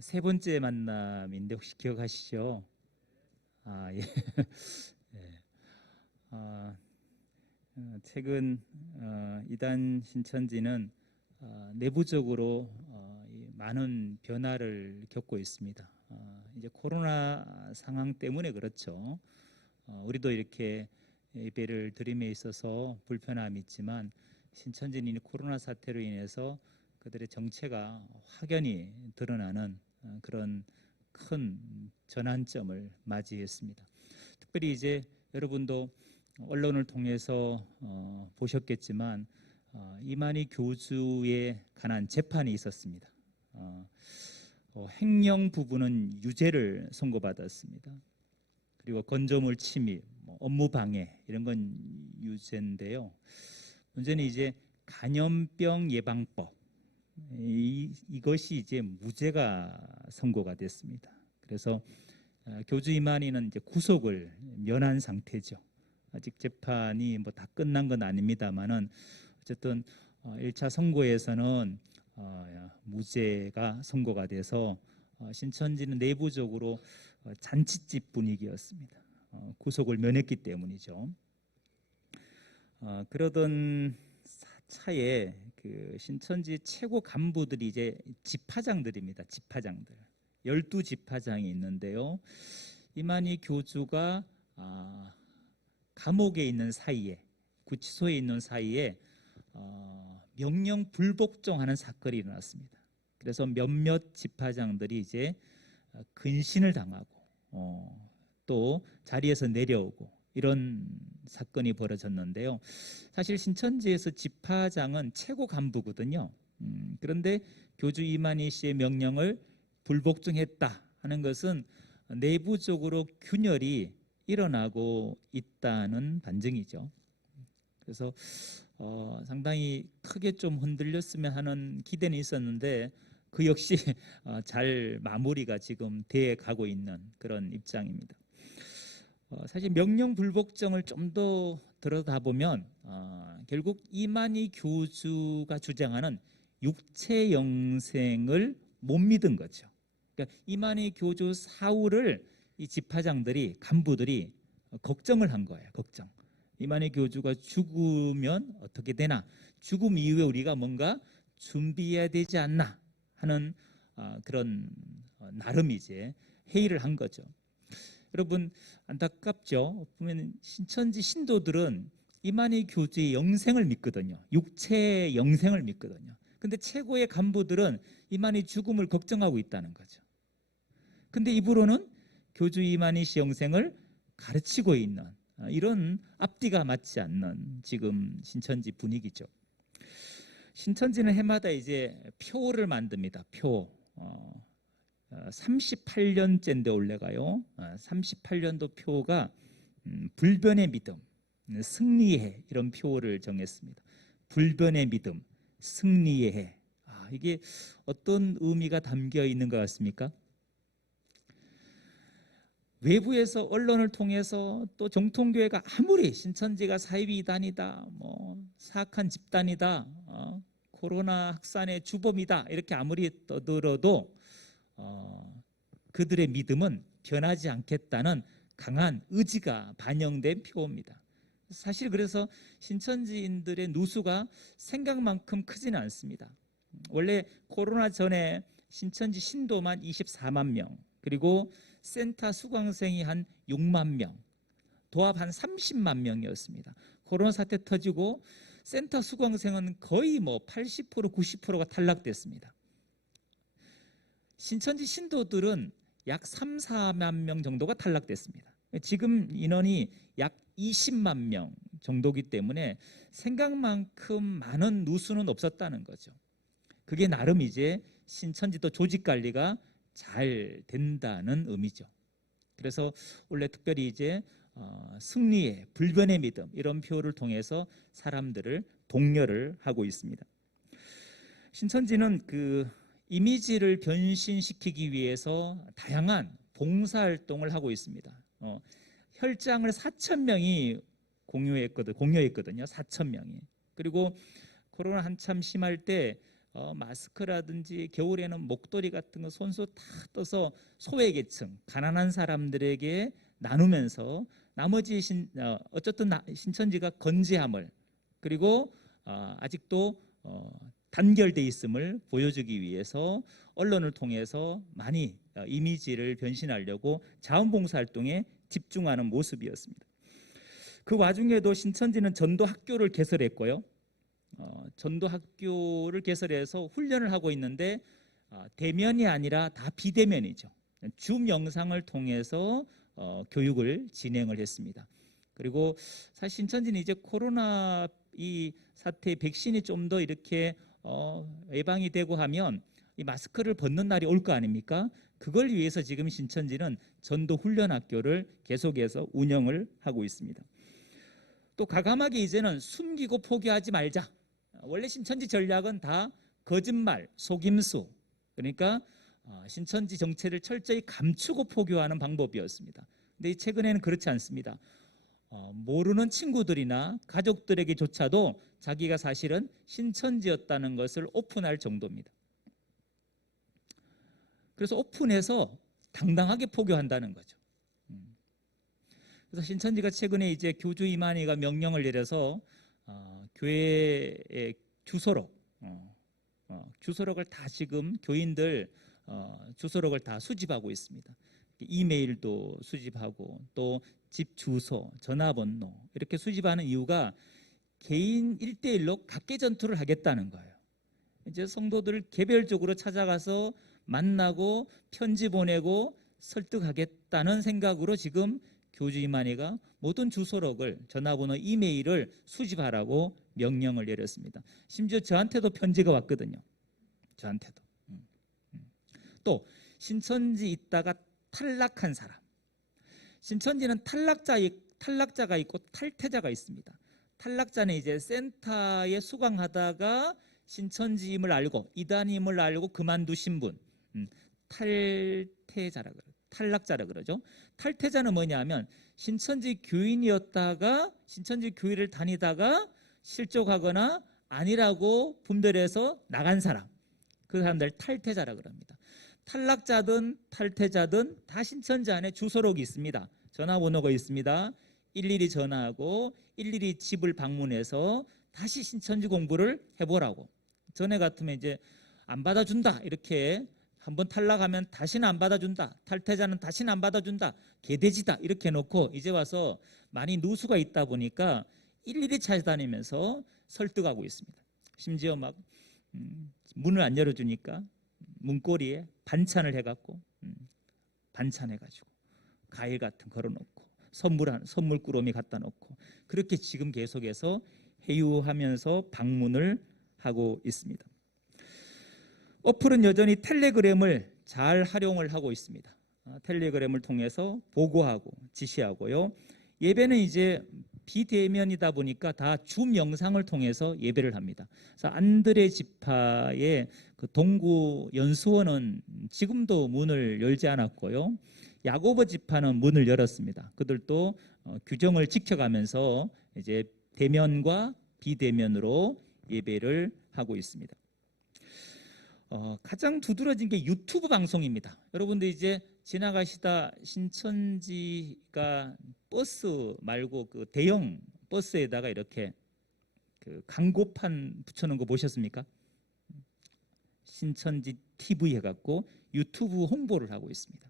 세 번째 만남인데 혹시 기억하시죠? 예. 예. 아, 최근 이단 신천지는 내부적으로 많은 변화를 겪고 있습니다. 이제 코로나 상황 때문에 그렇죠. 우리도 이렇게 예배를 드림에 있어서 불편함이 있지만 신천지는 이 코로나 사태로 인해서 그들의 정체가 확연히 드러나는 그런 큰 전환점을 맞이했습니다. 특별히 이제 여러분도 언론을 통해서 보셨겠지만 이만희 교주에 관한 재판이 있었습니다. 횡령 부분은 유죄를 선고받았습니다. 그리고 건조물 침입, 업무 방해 이런 건 유죄인데요. 문제는 이제 간염병 예방법 이것이 이제 무죄가 선고가 됐습니다. 그래서 교주 이만희는 이제 구속을 면한 상태죠. 아직 재판이 뭐 다 끝난 건 아닙니다만은 어쨌든 1차 선고에서는 무죄가 선고가 돼서 신천지는 내부적으로 잔치집 분위기였습니다. 구속을 면했기 때문이죠. 그러던 차에 그 신천지 최고 간부들이 이제 집화장들입니다. 집화장들. 12집화장이 있는데요. 이만희 교주가 감옥에 있는 사이에, 구치소에 있는 사이에 명령 불복종하는 사건이 일어났습니다. 그래서 몇몇 집화장들이 이제 근신을 당하고 또 자리에서 내려오고 이런 사건이 벌어졌는데요. 사실 신천지에서 집화장은 최고 간부거든요. 그런데 교주 이만희 씨의 명령을 불복종했다 하는 것은 내부적으로 균열이 일어나고 있다는 반증이죠. 그래서 상당히 크게 좀 흔들렸으면 하는 기대는 있었는데 그 역시 잘 마무리가 지금 돼 가고 있는 그런 입장입니다. 사실 명령 불복종을 좀 더 들여다보면 결국 이만희 교주가 주장하는 육체 영생을 못 믿은 거죠. 그러니까 이만희 교주 사후를 이 집화장들이 간부들이 걱정을 한 거예요. 걱정. 이만희 교주가 죽으면 어떻게 되나? 죽음 이후에 우리가 뭔가 준비해야 되지 않나 하는 그런 나름 이제 회의를 한 거죠. 여러분 안타깝죠. 보면 신천지 신도들은 이만희 교주의 영생을 믿거든요. 육체의 영생을 믿거든요. 근데 최고의 간부들은 이만희 죽음을 걱정하고 있다는 거죠. 근데 입으로는 교주 이만희 씨 영생을 가르치고 있는 이런 앞뒤가 맞지 않는 지금 신천지 분위기죠. 신천지는 해마다 이제 표를 만듭니다. 표. 38년째인데 올해가요. 38년도 표가 불변의 믿음, 승리해 이런 표를 정했습니다. 불변의 믿음, 승리해. 이게 어떤 의미가 담겨 있는 것 같습니까? 외부에서 언론을 통해서 또 정통교회가 아무리 신천지가 사이비 이단이다, 뭐 사악한 집단이다, 코로나 확산의 주범이다 이렇게 아무리 떠들어도 그들의 믿음은 변하지 않겠다는 강한 의지가 반영된 표입니다. 사실 그래서 신천지인들의 누수가 생각만큼 크지는 않습니다. 원래 코로나 전에 신천지 신도만 24만 명, 그리고 센터 수강생이 한 6만 명, 도합 한 30만 명이었습니다. 코로나 사태 터지고 센터 수강생은 거의 뭐 80%, 90%가 탈락됐습니다. 신천지 신도들은 약 3, 4만 명 정도가 탈락됐습니다. 지금 인원이 약 20만 명 정도이기 때문에 생각만큼 많은 누수는 없었다는 거죠. 그게 나름 이제 신천지도 조직 관리가 잘 된다는 의미죠. 그래서 원래 특별히 이제 승리의 불변의 믿음 이런 표를 통해서 사람들을 독려를 하고 있습니다. 신천지는 그 이미지를 변신시키기 위해서 다양한 봉사활동을 하고 있습니다. 혈장을 4,000명이 공유했거든요. 4,000명이. 그리고 코로나 한참 심할 때 마스크라든지 겨울에는 목도리 같은 거 손수 다 떠서 소외계층, 가난한 사람들에게 나누면서 나머지 어쨌든 신천지가 건재함을 그리고 아직도 단결돼 있음을 보여주기 위해서 언론을 통해서 많이 이미지를 변신하려고 자원봉사 활동에 집중하는 모습이었습니다. 그 와중에도 신천지는 전도학교를 개설했고요. 전도학교를 개설해서 훈련을 하고 있는데 대면이 아니라 다 비대면이죠. 줌 영상을 통해서 교육을 진행을 했습니다. 그리고 사실 신천지는 이제 코로나 이 사태 백신이 좀 더 이렇게 예방이 되고 하면 이 마스크를 벗는 날이 올 거 아닙니까? 그걸 위해서 지금 신천지는 전도 훈련 학교를 계속해서 운영을 하고 있습니다. 또 과감하게 이제는 숨기고 포기하지 말자. 원래 신천지 전략은 다 거짓말, 속임수, 그러니까 신천지 정체를 철저히 감추고 포교하는 방법이었습니다. 근데 최근에는 그렇지 않습니다. 모르는 친구들이나 가족들에게조차도 자기가 사실은 신천지였다는 것을 오픈할 정도입니다. 그래서 오픈해서 당당하게 포교한다는 거죠. 그래서 신천지가 최근에 이제 교주 이만희가 명령을 내려서 교회의 주소록을 다 지금 교인들 주소록을 다 수집하고 있습니다. 이메일도 수집하고 또 집 주소, 전화번호 이렇게 수집하는 이유가 개인 1대1로 각계 전투를 하겠다는 거예요. 이제 성도들을 개별적으로 찾아가서 만나고 편지 보내고 설득하겠다는 생각으로 지금 교주 이만희가 모든 주소록을, 전화번호, 이메일을 수집하라고 명령을 내렸습니다. 심지어 저한테도 편지가 왔거든요. 저한테도. 또 신천지 있다가 탈락한 사람. 신천지는 탈락자가 있고 탈퇴자가 있습니다. 탈락자는 이제 센터에 수강하다가 신천지임을 알고 이단임을 알고 그만두신 분, 탈락자라 그러죠. 탈퇴자는 뭐냐면 신천지 교인이었다가 신천지 교회를 다니다가 실족하거나 아니라고 분별해서 나간 사람, 그 사람들 탈퇴자라 그럽니다. 탈락자든 탈퇴자든 다 신천지 안에 주소록이 있습니다. 전화번호가 있습니다. 일일이 전화하고 일일이 집을 방문해서 다시 신천지 공부를 해보라고. 전에 같으면 이제 안 받아준다 이렇게 한번 탈락하면 다시는 안 받아준다. 탈퇴자는 다시는 안 받아준다. 개돼지다 이렇게 해놓고 이제 와서 많이 누수가 있다 보니까 일일이 찾아다니면서 설득하고 있습니다. 심지어 막 문을 안 열어주니까 문고리에 반찬을 해갖고 반찬해가지고 과일 같은 걸어놓고 선물 꾸러미 갖다 놓고 그렇게 지금 계속해서 회유하면서 방문을 하고 있습니다. 어플은 여전히 텔레그램을 잘 활용을 하고 있습니다. 텔레그램을 통해서 보고하고 지시하고요. 예배는 이제 비대면이다 보니까 다 줌 영상을 통해서 예배를 합니다. 그래서 안드레 지파의 그 동구 연수원은 지금도 문을 열지 않았고요. 야고보 지파는 문을 열었습니다. 그들도 규정을 지켜가면서 이제 대면과 비대면으로 예배를 하고 있습니다. 가장 두드러진 게 유튜브 방송입니다. 여러분들 이제 지나가시다 신천지가 버스 말고 그 대형 버스에다가 이렇게 그 광고판 붙여놓은 거 보셨습니까? 신천지 TV 해갖고 유튜브 홍보를 하고 있습니다.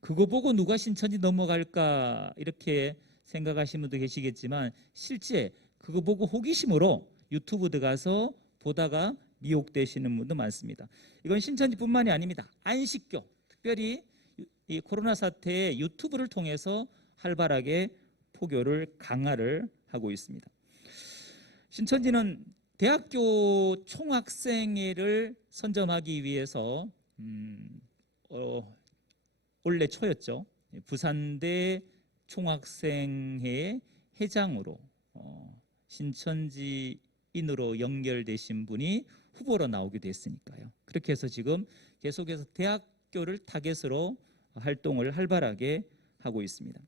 그거 보고 누가 신천지 넘어갈까 이렇게 생각하시는 분도 계시겠지만 실제 그거 보고 호기심으로 유튜브 들어가서 보다가 미혹되시는 분도 많습니다. 이건 신천지뿐만이 아닙니다. 안식교, 특별히 이 코로나 사태에 유튜브를 통해서 활발하게 포교를 강화를 하고 있습니다. 신천지는 대학교 총학생회를 선점하기 위해서 올해 초였죠. 부산대 총학생회 회장으로 신천지인으로 연결되신 분이 후보로 나오기도 했으니까요. 그렇게 해서 지금 계속해서 대학교를 타겟으로 활동을 활발하게 하고 있습니다.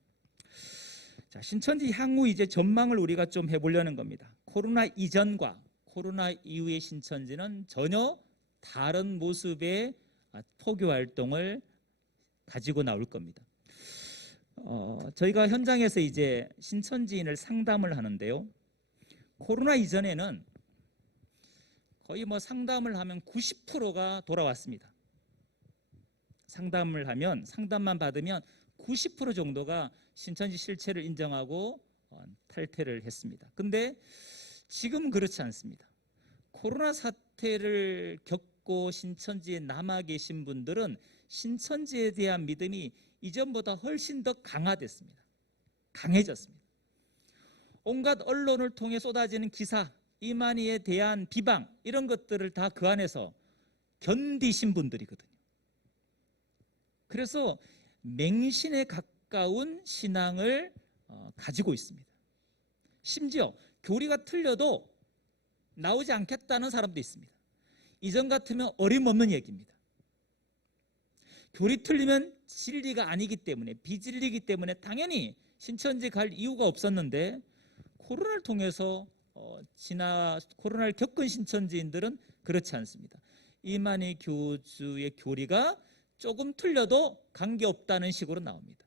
자, 신천지 향후 이제 전망을 우리가 좀 해보려는 겁니다. 코로나 이전과 코로나 이후의 신천지는 전혀 다른 모습의 포교 활동을 가지고 나올 겁니다. 저희가 현장에서 이제 신천지인을 상담을 하는데요. 코로나 이전에는 거의 상담을 하면 90%가 돌아왔습니다. 상담만 받으면 90% 정도가 신천지 실체를 인정하고 탈퇴를 했습니다. 근데 지금 그렇지 않습니다. 코로나 사태를 겪고 신천지에 남아 계신 분들은 신천지에 대한 믿음이 이전보다 훨씬 더 강화됐습니다. 강해졌습니다. 온갖 언론을 통해 쏟아지는 기사, 이만희에 대한 비방, 이런 것들을 다 그 안에서 견디신 분들이거든요. 그래서 맹신에 가까운 신앙을 가지고 있습니다. 심지어 교리가 틀려도 나오지 않겠다는 사람도 있습니다. 이전 같으면 어림없는 얘기입니다. 교리 틀리면 진리가 아니기 때문에, 비진리이기 때문에 당연히 신천지 갈 이유가 없었는데, 코로나를 통해서 코로나를 겪은 신천지인들은 그렇지 않습니다. 이만희 교주의 교리가 조금 틀려도 관계없다는 식으로 나옵니다.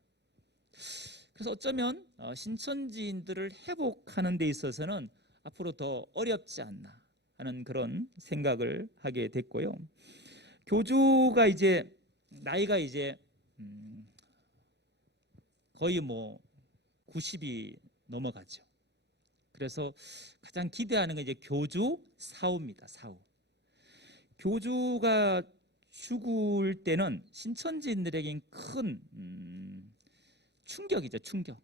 그래서 어쩌면 신천지인들을 회복하는 데 있어서는 앞으로 더 어렵지 않나 하는 그런 생각을 하게 됐고요. 교주가 이제 나이가 이제 거의 90이 넘어가죠. 그래서 가장 기대하는 건 이제 교주 사후입니다. 사후. 교주가 죽을 때는 신천지인들에겐 큰 충격이죠. 충격.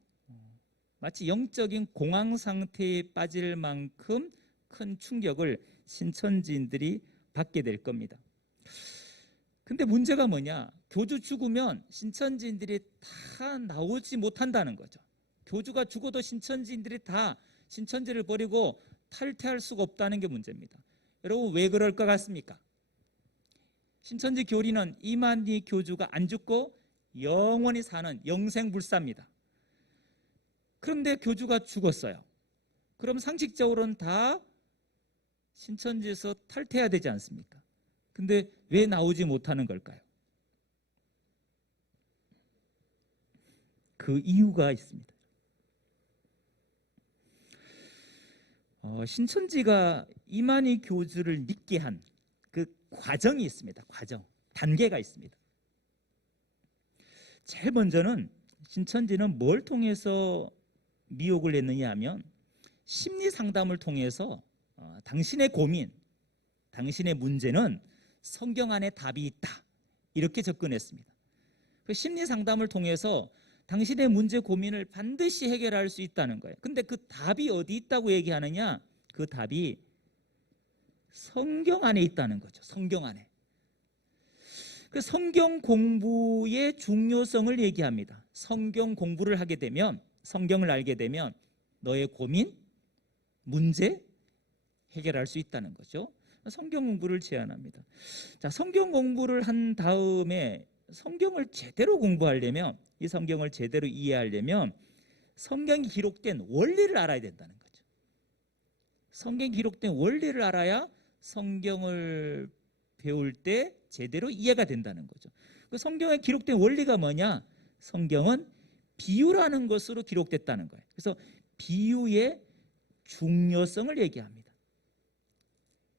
마치 영적인 공황 상태에 빠질 만큼 큰 충격을 신천지인들이 받게 될 겁니다. 근데 문제가 뭐냐? 교주 죽으면 신천지인들이 다 나오지 못한다는 거죠. 교주가 죽어도 신천지인들이 다 신천지를 버리고 탈퇴할 수가 없다는 게 문제입니다. 여러분, 왜 그럴 것 같습니까? 신천지 교리는 이만희 교주가 안 죽고 영원히 사는 영생불사입니다. 그런데 교주가 죽었어요. 그럼 상식적으로는 다 신천지에서 탈퇴해야 되지 않습니까? 근데 왜 나오지 못하는 걸까요? 그 이유가 있습니다. 신천지가 이만희 교주를 믿게 한 그 과정이 있습니다. 과정, 단계가 있습니다. 제일 먼저는 신천지는 뭘 통해서 미혹을 했느냐 하면 심리 상담을 통해서 당신의 고민, 당신의 문제는 성경 안에 답이 있다, 이렇게 접근했습니다. 그 심리 상담을 통해서 당신의 문제 고민을 반드시 해결할 수 있다는 거예요. 근데 그 답이 어디 있다고 얘기하느냐? 그 답이 성경 안에 있다는 거죠. 성경 안에. 그 성경 공부의 중요성을 얘기합니다. 성경 공부를 하게 되면, 성경을 알게 되면 너의 고민, 문제 해결할 수 있다는 거죠. 성경 공부를 제안합니다. 자, 성경 공부를 한 다음에 성경을 제대로 공부하려면, 이 성경을 제대로 이해하려면 성경이 기록된 원리를 알아야 된다는 거죠. 성경이 기록된 원리를 알아야 성경을 배울 때 제대로 이해가 된다는 거죠. 그 성경에 기록된 원리가 뭐냐? 성경은 비유라는 것으로 기록됐다는 거예요. 그래서 비유의 중요성을 얘기합니다.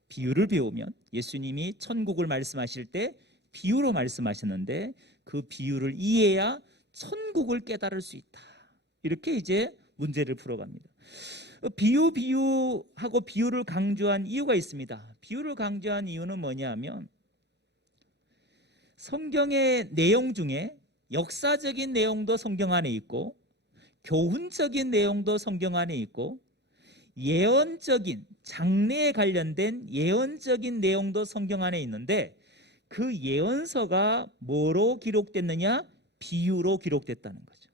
비유를 배우면, 예수님이 천국을 말씀하실 때 비유로 말씀하셨는데 그 비유를 이해해야 천국을 깨달을 수 있다. 이렇게 이제 문제를 풀어갑니다. 비유하고 비유를 강조한 이유가 있습니다. 비유를 강조한 이유는 뭐냐면 성경의 내용 중에 역사적인 내용도 성경 안에 있고 교훈적인 내용도 성경 안에 있고 예언적인, 장래에 관련된 예언적인 내용도 성경 안에 있는데 그 예언서가 뭐로 기록됐느냐? 비유로 기록됐다는 거죠.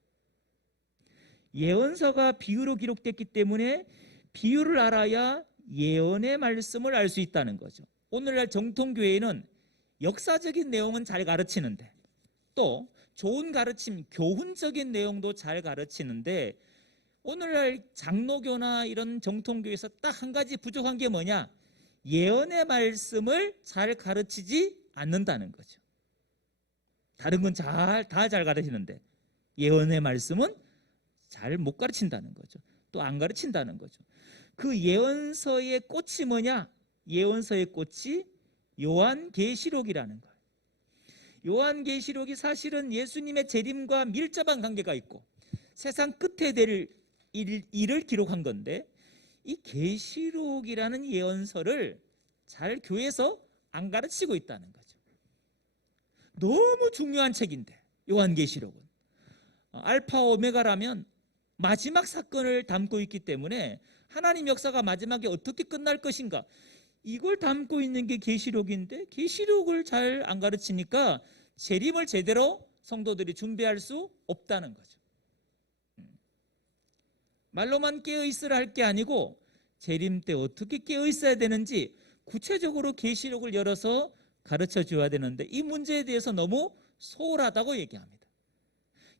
예언서가 비유로 기록됐기 때문에 비유를 알아야 예언의 말씀을 알 수 있다는 거죠. 오늘날 정통교회는 역사적인 내용은 잘 가르치는데 또 좋은 가르침, 교훈적인 내용도 잘 가르치는데 오늘날 장로교나 이런 정통교에서 딱 한 가지 부족한 게 뭐냐? 예언의 말씀을 잘 가르치지 않는다는 거죠. 다른 건 다 잘 가르치는데 예언의 말씀은 잘 못 가르친다는 거죠. 또 안 가르친다는 거죠. 그 예언서의 꽃이 뭐냐? 예언서의 꽃이 요한계시록이라는 거예요. 요한계시록이 사실은 예수님의 재림과 밀접한 관계가 있고 세상 끝에 될 일을 기록한 건데, 이 계시록이라는 예언서를 잘 교회에서 안 가르치고 있다는 거죠. 너무 중요한 책인데 요한계시록은 알파 오메가라면 마지막 사건을 담고 있기 때문에 하나님 역사가 마지막에 어떻게 끝날 것인가, 이걸 담고 있는 게 계시록인데 계시록을 잘 안 가르치니까 재림을 제대로 성도들이 준비할 수 없다는 거죠. 말로만 깨어 있으라 할 게 아니고 재림 때 어떻게 깨어 있어야 되는지 구체적으로 계시록을 열어서 가르쳐 줘야 되는데 이 문제에 대해서 너무 소홀하다고 얘기합니다.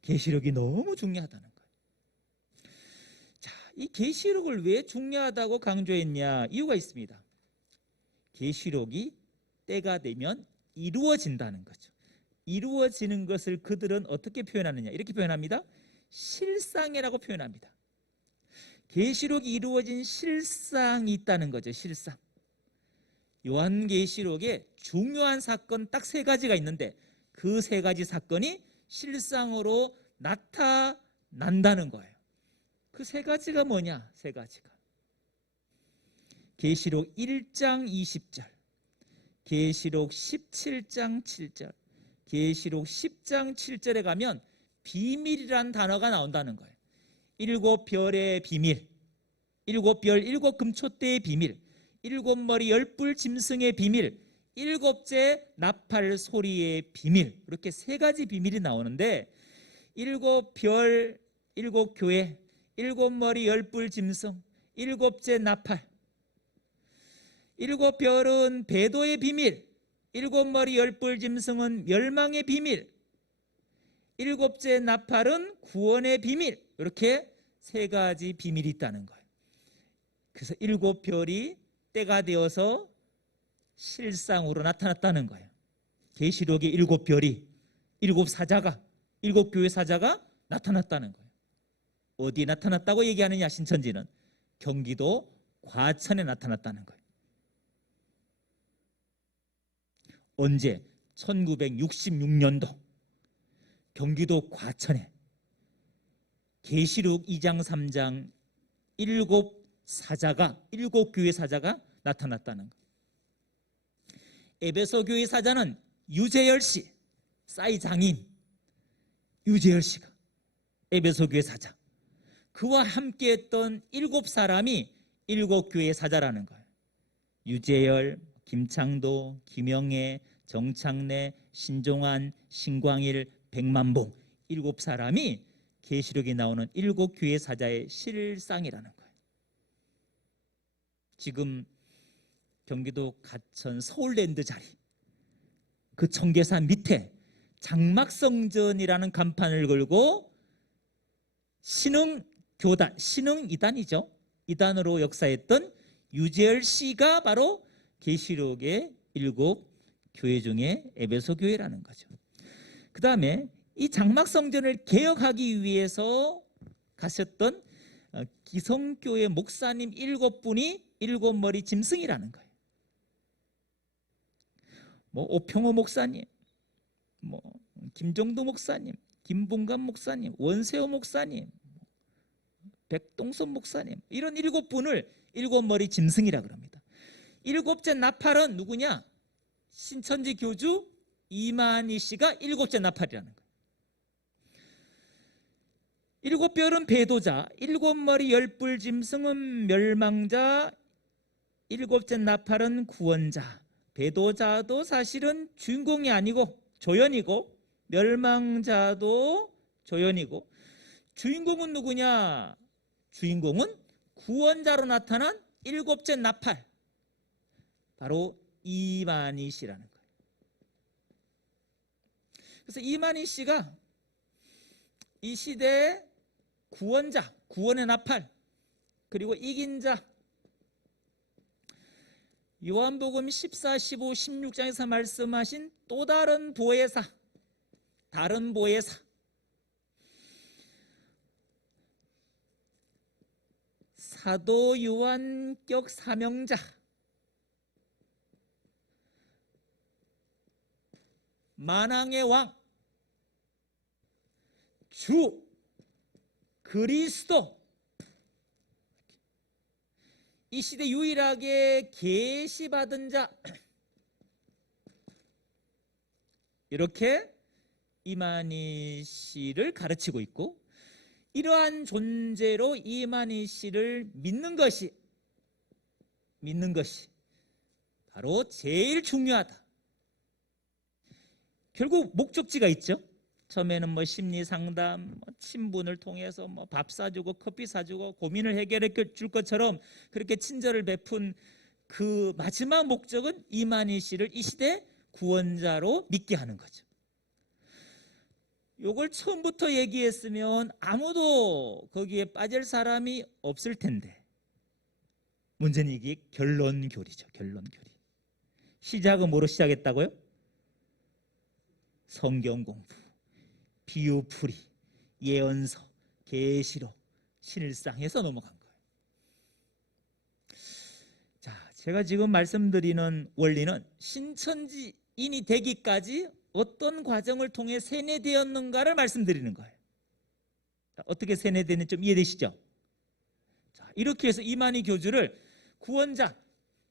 계시록이 너무 중요하다는 거예요. 자, 이 계시록을 왜 중요하다고 강조했냐? 이유가 있습니다. 계시록이 때가 되면 이루어진다는 거죠. 이루어지는 것을 그들은 어떻게 표현하느냐? 이렇게 표현합니다. 실상이라고 표현합니다. 계시록이 이루어진 실상이 있다는 거죠. 실상. 요한계시록에 중요한 사건 딱 세 가지가 있는데 그 세 가지 사건이 실상으로 나타난다는 거예요. 그 세 가지가 뭐냐? 세 가지가 계시록 1장 20절, 계시록 17장 7절, 계시록 10장 7절에 가면 비밀이란 단어가 나온다는 거예요. 일곱 별의 비밀, 일곱 별 일곱 금촛대의 비밀, 일곱 머리 열뿔 짐승의 비밀, 일곱째 나팔 소리의 비밀, 이렇게 세 가지 비밀이 나오는데 일곱 별, 일곱 교회, 일곱 머리 열뿔 짐승, 일곱째 나팔. 일곱 별은 배도의 비밀, 일곱 머리 열뿔 짐승은 멸망의 비밀, 일곱째 나팔은 구원의 비밀, 이렇게 세 가지 비밀이 있다는 거예요. 그래서 일곱 별이 때가 되어서 실상으로 나타났다는 거예요. 계시록의 일곱 별이, 일곱 사자가, 일곱 교회 사자가 나타났다는 거예요. 어디에 나타났다고 얘기하느냐? 신천지는 경기도 과천에 나타났다는 거예요. 언제? 1966년도 경기도 과천에 계시록 2장 3장 일곱 사자가, 일곱 교회 사자가 나타났다는 거예요. 에베소 교회 사자는 유재열 씨, 싸이 장인 유재열 씨가 에베소 교회 사자, 그와 함께했던 일곱 사람이 일곱 교회 사자라는 거예요. 유재열, 김창도, 김영애, 정창래, 신종환, 신광일, 백만봉, 일곱 사람이 계시록에 나오는 일곱 교회 사자의 실상이라는 거예요. 지금 경기도 가천 서울랜드 자리 그 청계산 밑에 장막성전이라는 간판을 걸고 신흥교단, 신흥이단이죠. 이단으로 역사했던 유재열 씨가 바로 계시록의 일곱 교회 중에 에베소 교회라는 거죠. 그 다음에 이 장막성전을 개혁하기 위해서 가셨던 기성교회 목사님 일곱 분이 일곱 머리 짐승이라는 거예요. 오평호 목사님, 김정도 목사님, 김봉감 목사님, 원세호 목사님, 백동선 목사님, 이런 일곱 분을 일곱 머리 짐승이라 그럽니다. 일곱째 나팔은 누구냐? 신천지 교주 이만희 씨가 일곱째 나팔이라는 거예요. 일곱 별은 배도자, 일곱 머리 열뿔 짐승은 멸망자, 일곱째 나팔은 구원자. 배도자도 사실은 주인공이 아니고 조연이고, 멸망자도 조연이고, 주인공은 누구냐? 주인공은 구원자로 나타난 일곱째 나팔, 바로 이만희 씨라는 거예요. 그래서 이만희 씨가 이 시대에 구원자, 구원의 나팔, 그리고 이긴 자. 요한복음 14, 15, 16장에서 말씀하신 또 다른 보혜사, 다른 보혜사. 사도 요한격 사명자, 만왕의 왕, 주, 그리스도. 이 시대 유일하게 계시받은 자. 이렇게 이만희 씨를 가르치고 있고, 이러한 존재로 이만희 씨를 믿는 것이 바로 제일 중요하다. 결국 목적지가 있죠. 처음에는 뭐 심리 상담, 친분을 통해서 뭐 밥 사주고 커피 사주고 고민을 해결해 줄 것처럼 그렇게 친절을 베푼 그 마지막 목적은 이만희 씨를 이 시대 구원자로 믿게 하는 거죠. 요걸 처음부터 얘기했으면 아무도 거기에 빠질 사람이 없을 텐데, 문제는 이게 결론교리죠. 결론교리. 시작은 뭐로 시작했다고요? 성경 공부, 비유풀이, 예언서, 계시록, 신일상에서 넘어간 거예요. 자, 제가 지금 말씀드리는 원리는 신천지인이 되기까지 어떤 과정을 통해 세뇌되었는가를 말씀드리는 거예요. 자, 어떻게 세뇌되는지 좀 이해되시죠? 자, 이렇게 해서 이만희 교주를 구원자,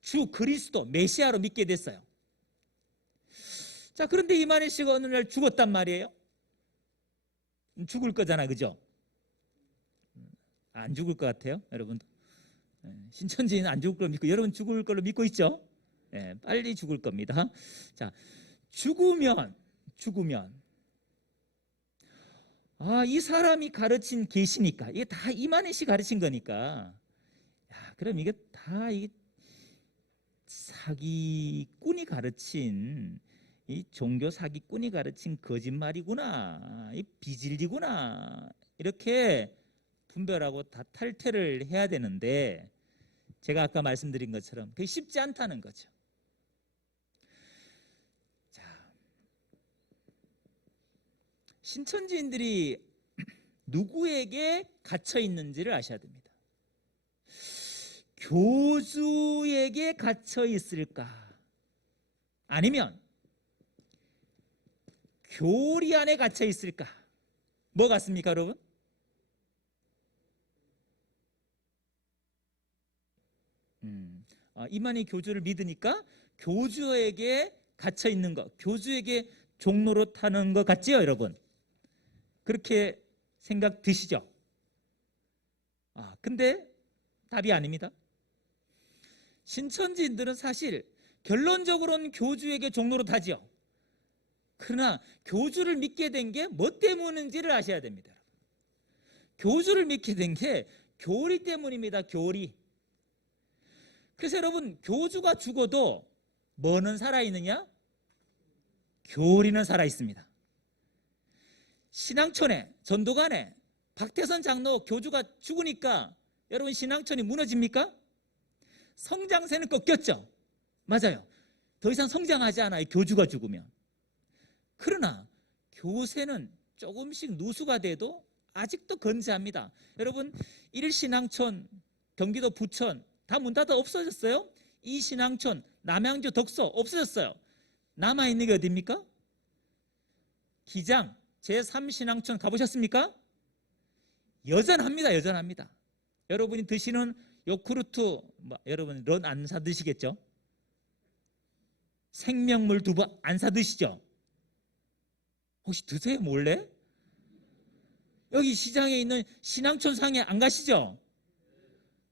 주 그리스도, 메시아로 믿게 됐어요. 자, 그런데 이만희 씨가 어느 날 죽었단 말이에요. 죽을 거잖아, 그죠? 안 죽을 것 같아요, 여러분. 신천지는 안 죽을 걸로 믿고, 여러분 죽을 걸로 믿고 있죠? 네, 빨리 죽을 겁니다. 자, 죽으면 이 사람이 가르친 계시니까, 이게 다 이만희 씨 가르친 거니까, 야, 그럼 이게 다 이 사기꾼이 가르친, 이 종교 사기꾼이 가르친 거짓말이구나, 이 비진리구나, 이렇게 분별하고 다 탈퇴를 해야 되는데, 제가 아까 말씀드린 것처럼 그게 쉽지 않다는 거죠. 자, 신천지인들이 누구에게 갇혀 있는지를 아셔야 됩니다. 교주에게 갇혀 있을까? 아니면 교리 안에 갇혀 있을까? 뭐 같습니까, 여러분? 이만희 교주를 믿으니까 교주에게 갇혀 있는 것, 교주에게 종로로 타는 것 같지요, 여러분? 그렇게 생각 드시죠? 근데 답이 아닙니다. 신천지인들은 사실 결론적으로는 교주에게 종로로 타지요. 그러나 교주를 믿게 된 게 뭐 때문인지를 아셔야 됩니다. 교주를 믿게 된 게 교리 때문입니다. 교리. 그래서 여러분, 교주가 죽어도 뭐는 살아있느냐? 교리는 살아있습니다. 신앙촌에, 전도관에 박태선 장로 교주가 죽으니까 여러분 신앙촌이 무너집니까? 성장세는 꺾였죠. 맞아요. 더 이상 성장하지 않아요, 교주가 죽으면. 그러나 교세는 조금씩 누수가 돼도 아직도 건재합니다. 여러분, 1신앙촌, 경기도 부천 다 문 닫아 없어졌어요. 2신앙촌, 남양주 덕소 없어졌어요. 남아있는 게 어디입니까? 기장, 제3신앙촌 가보셨습니까? 여전합니다. 여전합니다. 여러분이 드시는 요구르트, 여러분 런 안 사 드시겠죠? 생명물 두부 안 사 드시죠? 혹시 드세요, 몰래? 여기 시장에 있는 신앙촌 상에 안 가시죠?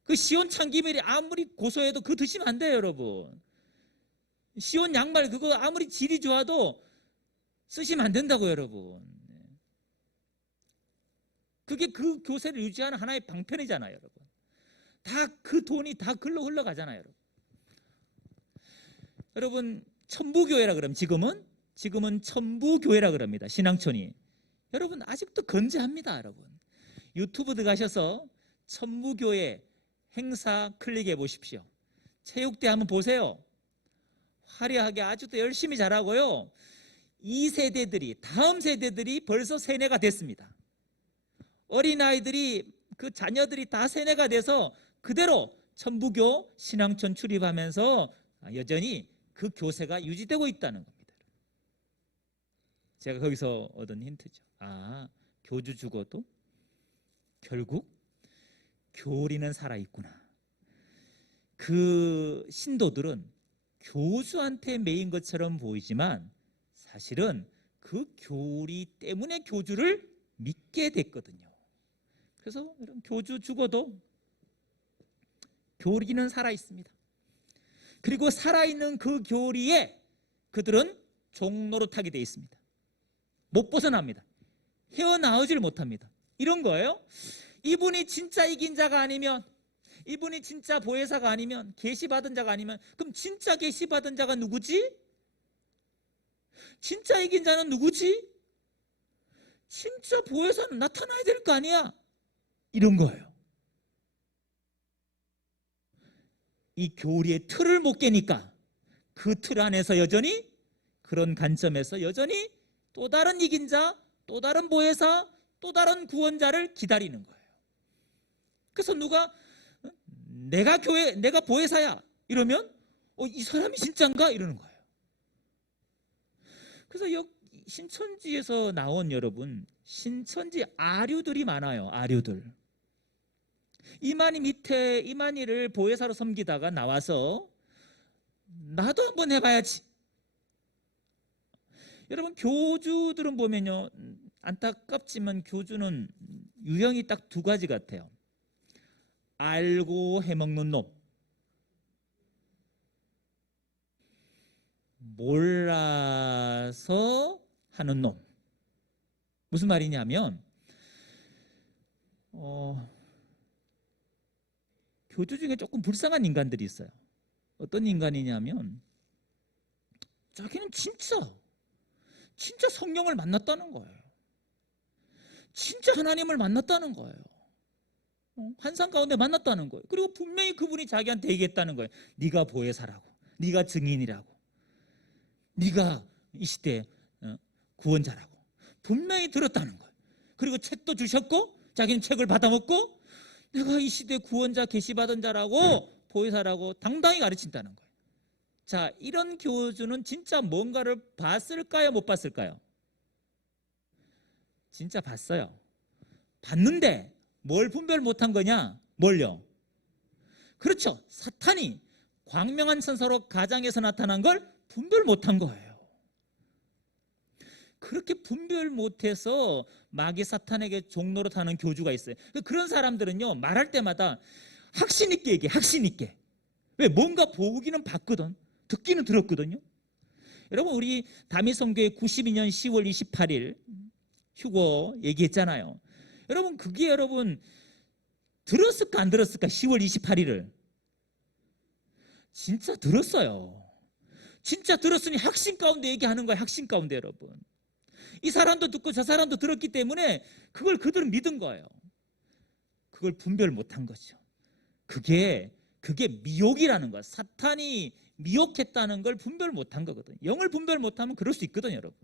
그 시온 참기름이 아무리 고소해도 그거 드시면 안 돼요, 여러분. 시온 양말 그거 아무리 질이 좋아도 쓰시면 안 된다고, 여러분. 그게 그 교세를 유지하는 하나의 방편이잖아요, 여러분. 다 그 돈이 다 글로 흘러가잖아요, 여러분. 여러분, 천부교회라 그러면 지금은 천부교회라 그럽니다, 신앙촌이. 여러분 아직도 건재합니다, 여러분. 유튜브 들어가셔서 천무교회 행사 클릭해 보십시오. 체육대 한번 보세요. 화려하게 아주 또 열심히 잘하고요. 이 세대들이, 다음 세대들이 벌써 세뇌가 됐습니다. 어린아이들이, 그 자녀들이 다 세뇌가 돼서 그대로 천부교 신앙촌 출입하면서 여전히 그 교세가 유지되고 있다는 겁니다. 제가 거기서 얻은 힌트죠. 교주 죽어도 결국 교리는 살아있구나. 그 신도들은 교주한테 매인 것처럼 보이지만 사실은 그 교리 때문에 교주를 믿게 됐거든요. 그래서 이런 교주 죽어도 교리는 살아있습니다. 그리고 살아있는 그 교리에 그들은 종노릇하게 되어 있습니다. 못 벗어납니다. 헤어나오질 못합니다. 이런 거예요. 이분이 진짜 이긴 자가 아니면, 이분이 진짜 보혜사가 아니면, 계시받은 자가 아니면, 그럼 진짜 계시받은 자가 누구지? 진짜 이긴 자는 누구지? 진짜 보혜사는 나타나야 될 거 아니야? 이런 거예요. 이 교리의 틀을 못 깨니까 그 틀 안에서 여전히, 그런 관점에서 여전히 또 다른 이긴 자, 또 다른 보혜사, 또 다른 구원자를 기다리는 거예요. 그래서 누가 내가 보혜사야 이러면 이 사람이 진짠가 이러는 거예요. 그래서 신천지에서 나온 여러분, 신천지 아류들이 많아요. 아류들. 이만희를 보혜사로 섬기다가 나와서 나도 한번 해봐야지. 여러분, 교주들은 보면요, 안타깝지만 교주는 유형이 딱 두 가지 같아요. 알고 해먹는 놈, 몰라서 하는 놈. 무슨 말이냐면 교주 중에 조금 불쌍한 인간들이 있어요. 어떤 인간이냐면 자기는 진짜 성령을 만났다는 거예요. 진짜 하나님을 만났다는 거예요. 환상 가운데 만났다는 거예요. 그리고 분명히 그분이 자기한테 얘기했다는 거예요. 네가 보혜사라고, 네가 증인이라고, 네가 이 시대 구원자라고 분명히 들었다는 거예요. 그리고 책도 주셨고 자기는 책을 받아먹고 내가 이 시대 구원자 계시받은 자라고 보혜사라고 당당히 가르친다는 거예요. 자, 이런 교주는 진짜 뭔가를 봤을까요? 못 봤을까요? 진짜 봤어요. 봤는데 뭘 분별 못한 거냐? 뭘요? 그렇죠. 사탄이 광명한 선서로 가장에서 나타난 걸 분별 못한 거예요. 그렇게 분별 못해서 마귀 사탄에게 종노릇하는 교주가 있어요. 그런 사람들은요, 말할 때마다 확신 있게 얘기해. 확신 있게. 왜? 뭔가 보기는 봤거든, 듣기는 들었거든요. 여러분, 우리 다미성교회 92년 10월 28일 휴거 얘기했잖아요. 여러분, 그게 여러분 들었을까 안 들었을까? 10월 28일을 진짜 들었어요. 진짜 들었으니 확신 가운데 얘기하는 거예요. 확신 가운데. 여러분, 이 사람도 듣고 저 사람도 들었기 때문에 그걸 그들은 믿은 거예요. 그걸 분별 못한 거죠. 그게 미혹이라는 거야. 사탄이 미혹했다는 걸 분별 못한 거거든요. 영을 분별 못하면 그럴 수 있거든요. 여러분,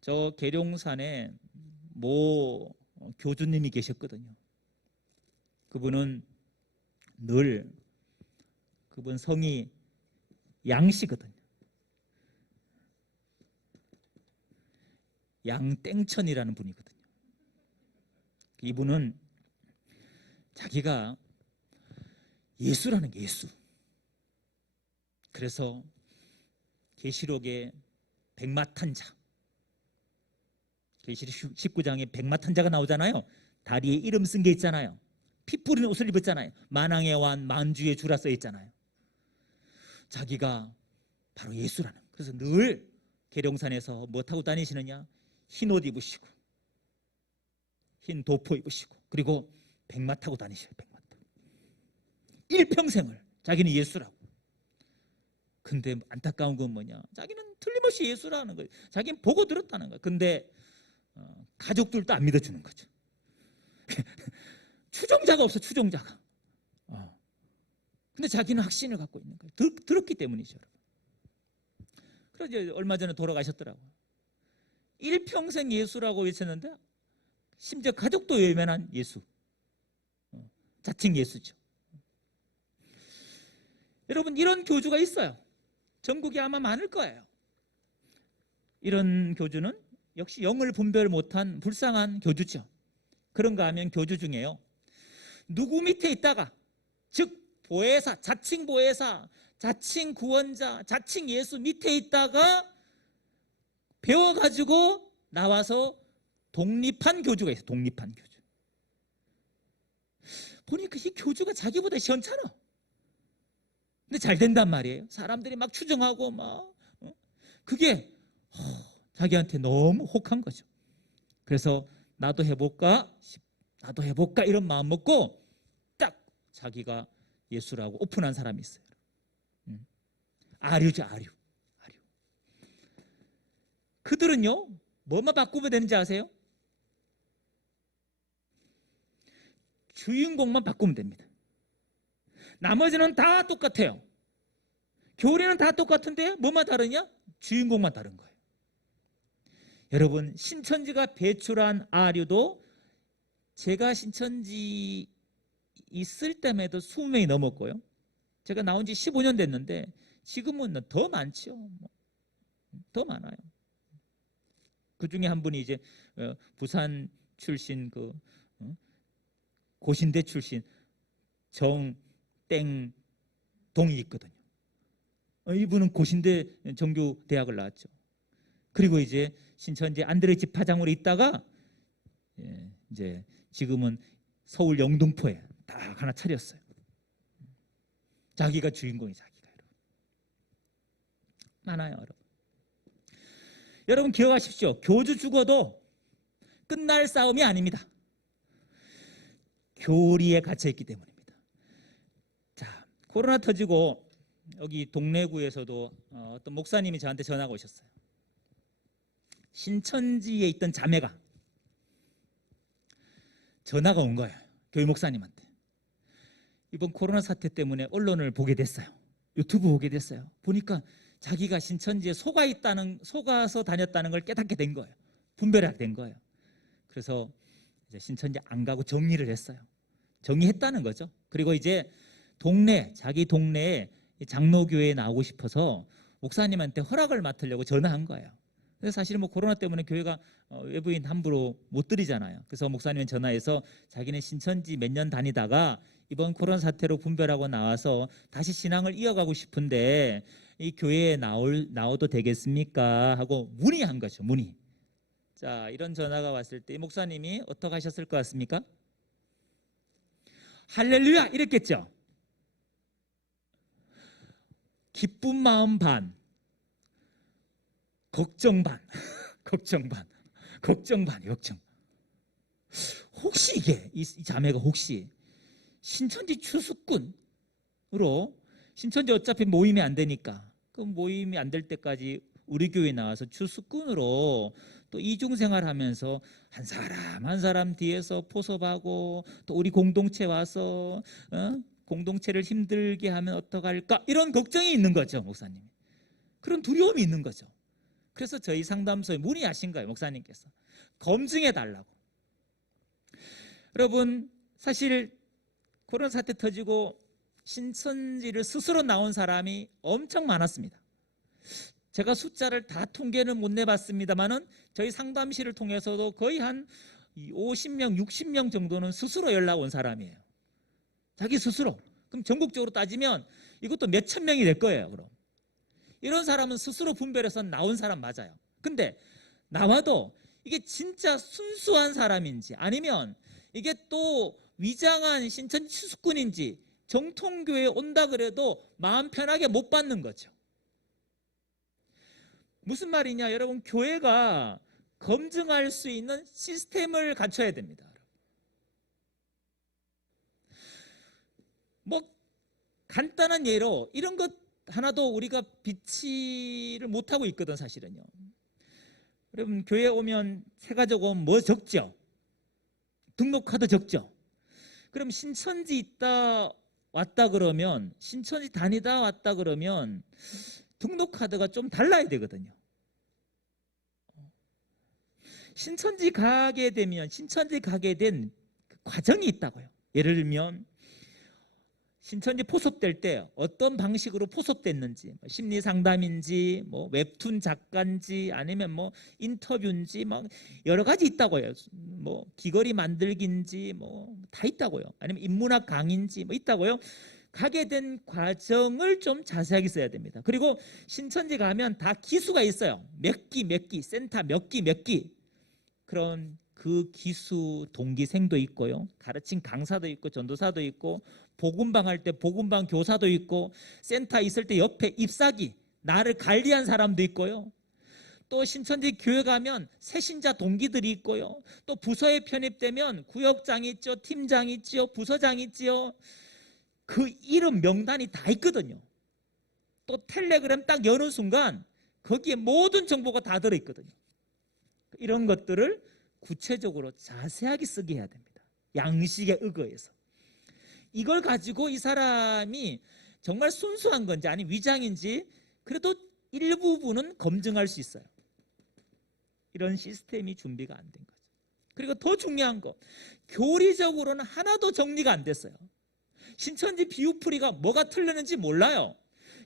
저 계룡산에 모 교주님이 계셨거든요. 그분은 늘, 그분 성이 양씨거든요. 양땡천이라는 분이거든요. 이분은 자기가 예수라는 게 예수. 그래서 계시록에 백마탄자, 계시록 19장에 백마탄자가 나오잖아요. 다리에 이름 쓴 게 있잖아요. 피 뿌리는 옷을 입었잖아요. 만왕의 왕 만주의 주라 써 있잖아요. 자기가 바로 예수라는. 그래서 늘 계룡산에서 뭐 타고 다니시느냐? 흰 옷 입으시고 흰 도포 입으시고 그리고 백마 타고 다니셔요. 백마 타고 일평생을 자기는 예수라고. 근데 안타까운 건 뭐냐? 자기는 틀림없이 예수라는 거예요. 자기는 보고 들었다는 거예요. 근데 가족들도 안 믿어주는 거죠. 추종자가 없어, 추종자가. 근데 자기는 확신을 갖고 있는 거예요. 들었기 때문이죠, 여러분. 그래서 이제 얼마 전에 돌아가셨더라고요. 일평생 예수라고 외쳤는데 심지어 가족도 외면한 예수. 자칭 예수죠. 여러분, 이런 교주가 있어요. 전국에 아마 많을 거예요. 이런 교주는 역시 영을 분별 못한 불쌍한 교주죠. 그런가 하면 교주 중에요, 누구 밑에 있다가, 즉 보혜사, 자칭 보혜사, 자칭 구원자, 자칭 예수 밑에 있다가 배워가지고 나와서 독립한 교주가 있어요. 독립한 교주. 보니까 이 교주가 자기보다 시원찮아. 근데 잘 된단 말이에요. 사람들이 막 추정하고 막 그게 자기한테 너무 혹한 거죠. 그래서 나도 해볼까 이런 마음 먹고 딱 자기가 예수라고 오픈한 사람이 있어요. 아류죠, 아류. 그들은요, 뭐만 바꾸면 되는지 아세요? 주인공만 바꾸면 됩니다. 나머지는 다 똑같아요. 교리는 다 똑같은데 뭐만 다르냐? 주인공만 다른 거예요. 여러분, 신천지가 배출한 아류도 제가 신천지 있을 때만 해도 20명이 넘었고요. 제가 나온 지 15년 됐는데 지금은 더 많죠. 더 많아요. 그 중에 한 분이 이제 부산 출신 고신대 출신 정땡동이 있거든요. 이분은 고신대 정교대학을 나왔죠. 그리고 이제 신천지 안드레 집화장으로 있다가 이제 지금은 서울 영등포에 딱 하나 차렸어요. 자기가 주인공이 자기가. 많아요, 여러분. 여러분 기억하십시오. 교주 죽어도 끝날 싸움이 아닙니다. 교리에 갇혀있기 때문입니다. 자, 코로나 터지고 여기 동래구에서도 어떤 목사님이 저한테 전화가 오셨어요. 신천지에 있던 자매가 전화가 온 거예요. 교회 목사님한테. 이번 코로나 사태 때문에 언론을 보게 됐어요. 유튜브 보게 됐어요. 보니까 자기가 신천지에 속아서 다녔다는 걸 깨닫게 된 거예요. 분별하게 된 거예요. 그래서 이제 신천지 안 가고 정리를 했어요. 정리했다는 거죠. 그리고 이제 자기 동네에 장로교회에 나오고 싶어서 목사님한테 허락을 맡으려고 전화한 거예요. 그래서 사실은 코로나 때문에 교회가 외부인 함부로 못 들이잖아요. 그래서 목사님은 전화해서 자기는 신천지 몇 년 다니다가 이번 코로나 사태로 분별하고 나와서 다시 신앙을 이어가고 싶은데 이 교회에 나와도 되겠습니까? 하고 문의한 거죠. 문의. 자, 이런 전화가 왔을 때 이 목사님이 어떻게 하셨을 것 같습니까? 할렐루야 이랬겠죠. 기쁜 마음 반, 걱정 반, 걱정. 혹시 이 자매가 혹시 신천지 추수꾼으로, 신천지 어차피 모임이 안 되니까 그 모임이 안 될 때까지 우리 교회에 나와서 추수꾼으로 또 이중생활하면서 한 사람 한 사람 뒤에서 포섭하고 또 우리 공동체 와서 공동체를 힘들게 하면 어떡할까, 이런 걱정이 있는 거죠. 목사님, 그런 두려움이 있는 거죠. 그래서 저희 상담소에 문의하신 거예요. 목사님께서 검증해 달라고. 여러분, 사실 코로나 사태 터지고 신천지를 스스로 나온 사람이 엄청 많았습니다. 제가 숫자를 다 통계는 못 내봤습니다만은 저희 상담실을 통해서도 거의 한 50명, 60명 정도는 스스로 연락 온 사람이에요. 자기 스스로. 그럼 전국적으로 따지면 이것도 몇천 명이 될 거예요. 그럼 이런 사람은 스스로 분별해서 나온 사람 맞아요. 근데 나와도 이게 진짜 순수한 사람인지 아니면 이게 또 위장한 신천지 추수꾼인지 정통교회에 온다 그래도 마음 편하게 못 받는 거죠. 무슨 말이냐, 여러분, 교회가 검증할 수 있는 시스템을 갖춰야 됩니다. 간단한 예로 이런 것 하나도 우리가 비치를 못하고 있거든. 사실은요, 여러분 교회 오면 새가족 오면 뭐 적죠? 등록카드 적죠? 그럼 신천지 있다 왔다 그러면, 신천지 다니다 왔다 그러면 등록카드가 좀 달라야 되거든요. 신천지 가게 된 과정이 있다고요. 예를 들면 신천지 포섭될 때 어떤 방식으로 포섭됐는지, 심리 상담인지, 뭐 웹툰 작가인지, 아니면 뭐 인터뷰인지, 막 여러 가지 있다고요. 뭐 귀걸이 만들기인지, 뭐 다 있다고요. 아니면 인문학 강의인지 뭐 있다고요. 가게 된 과정을 좀 자세하게 써야 됩니다. 그리고 신천지 가면 다 기수가 있어요. 몇 기, 센터 몇 기. 그런 그 기수 동기생도 있고요. 가르친 강사도 있고 전도사도 있고, 복음방 할 때 복음방 교사도 있고, 센터 있을 때 옆에 잎사귀 나를 관리한 사람도 있고요. 또 신천지 교회 가면 새신자 동기들이 있고요. 또 부서에 편입되면 구역장이 있죠, 팀장이 있죠, 부서장이 있죠. 그 이름 명단이 다 있거든요. 또 텔레그램 딱 여는 순간 거기에 모든 정보가 다 들어있거든요. 이런 것들을 구체적으로 자세하게 쓰게 해야 됩니다. 양식에 의거해서. 이걸 가지고 이 사람이 정말 순수한 건지 아니 위장인지 그래도 일부분은 검증할 수 있어요. 이런 시스템이 준비가 안 된 거죠. 그리고 더 중요한 거, 교리적으로는 하나도 정리가 안 됐어요. 신천지 비유풀이가 뭐가 틀렸는지 몰라요.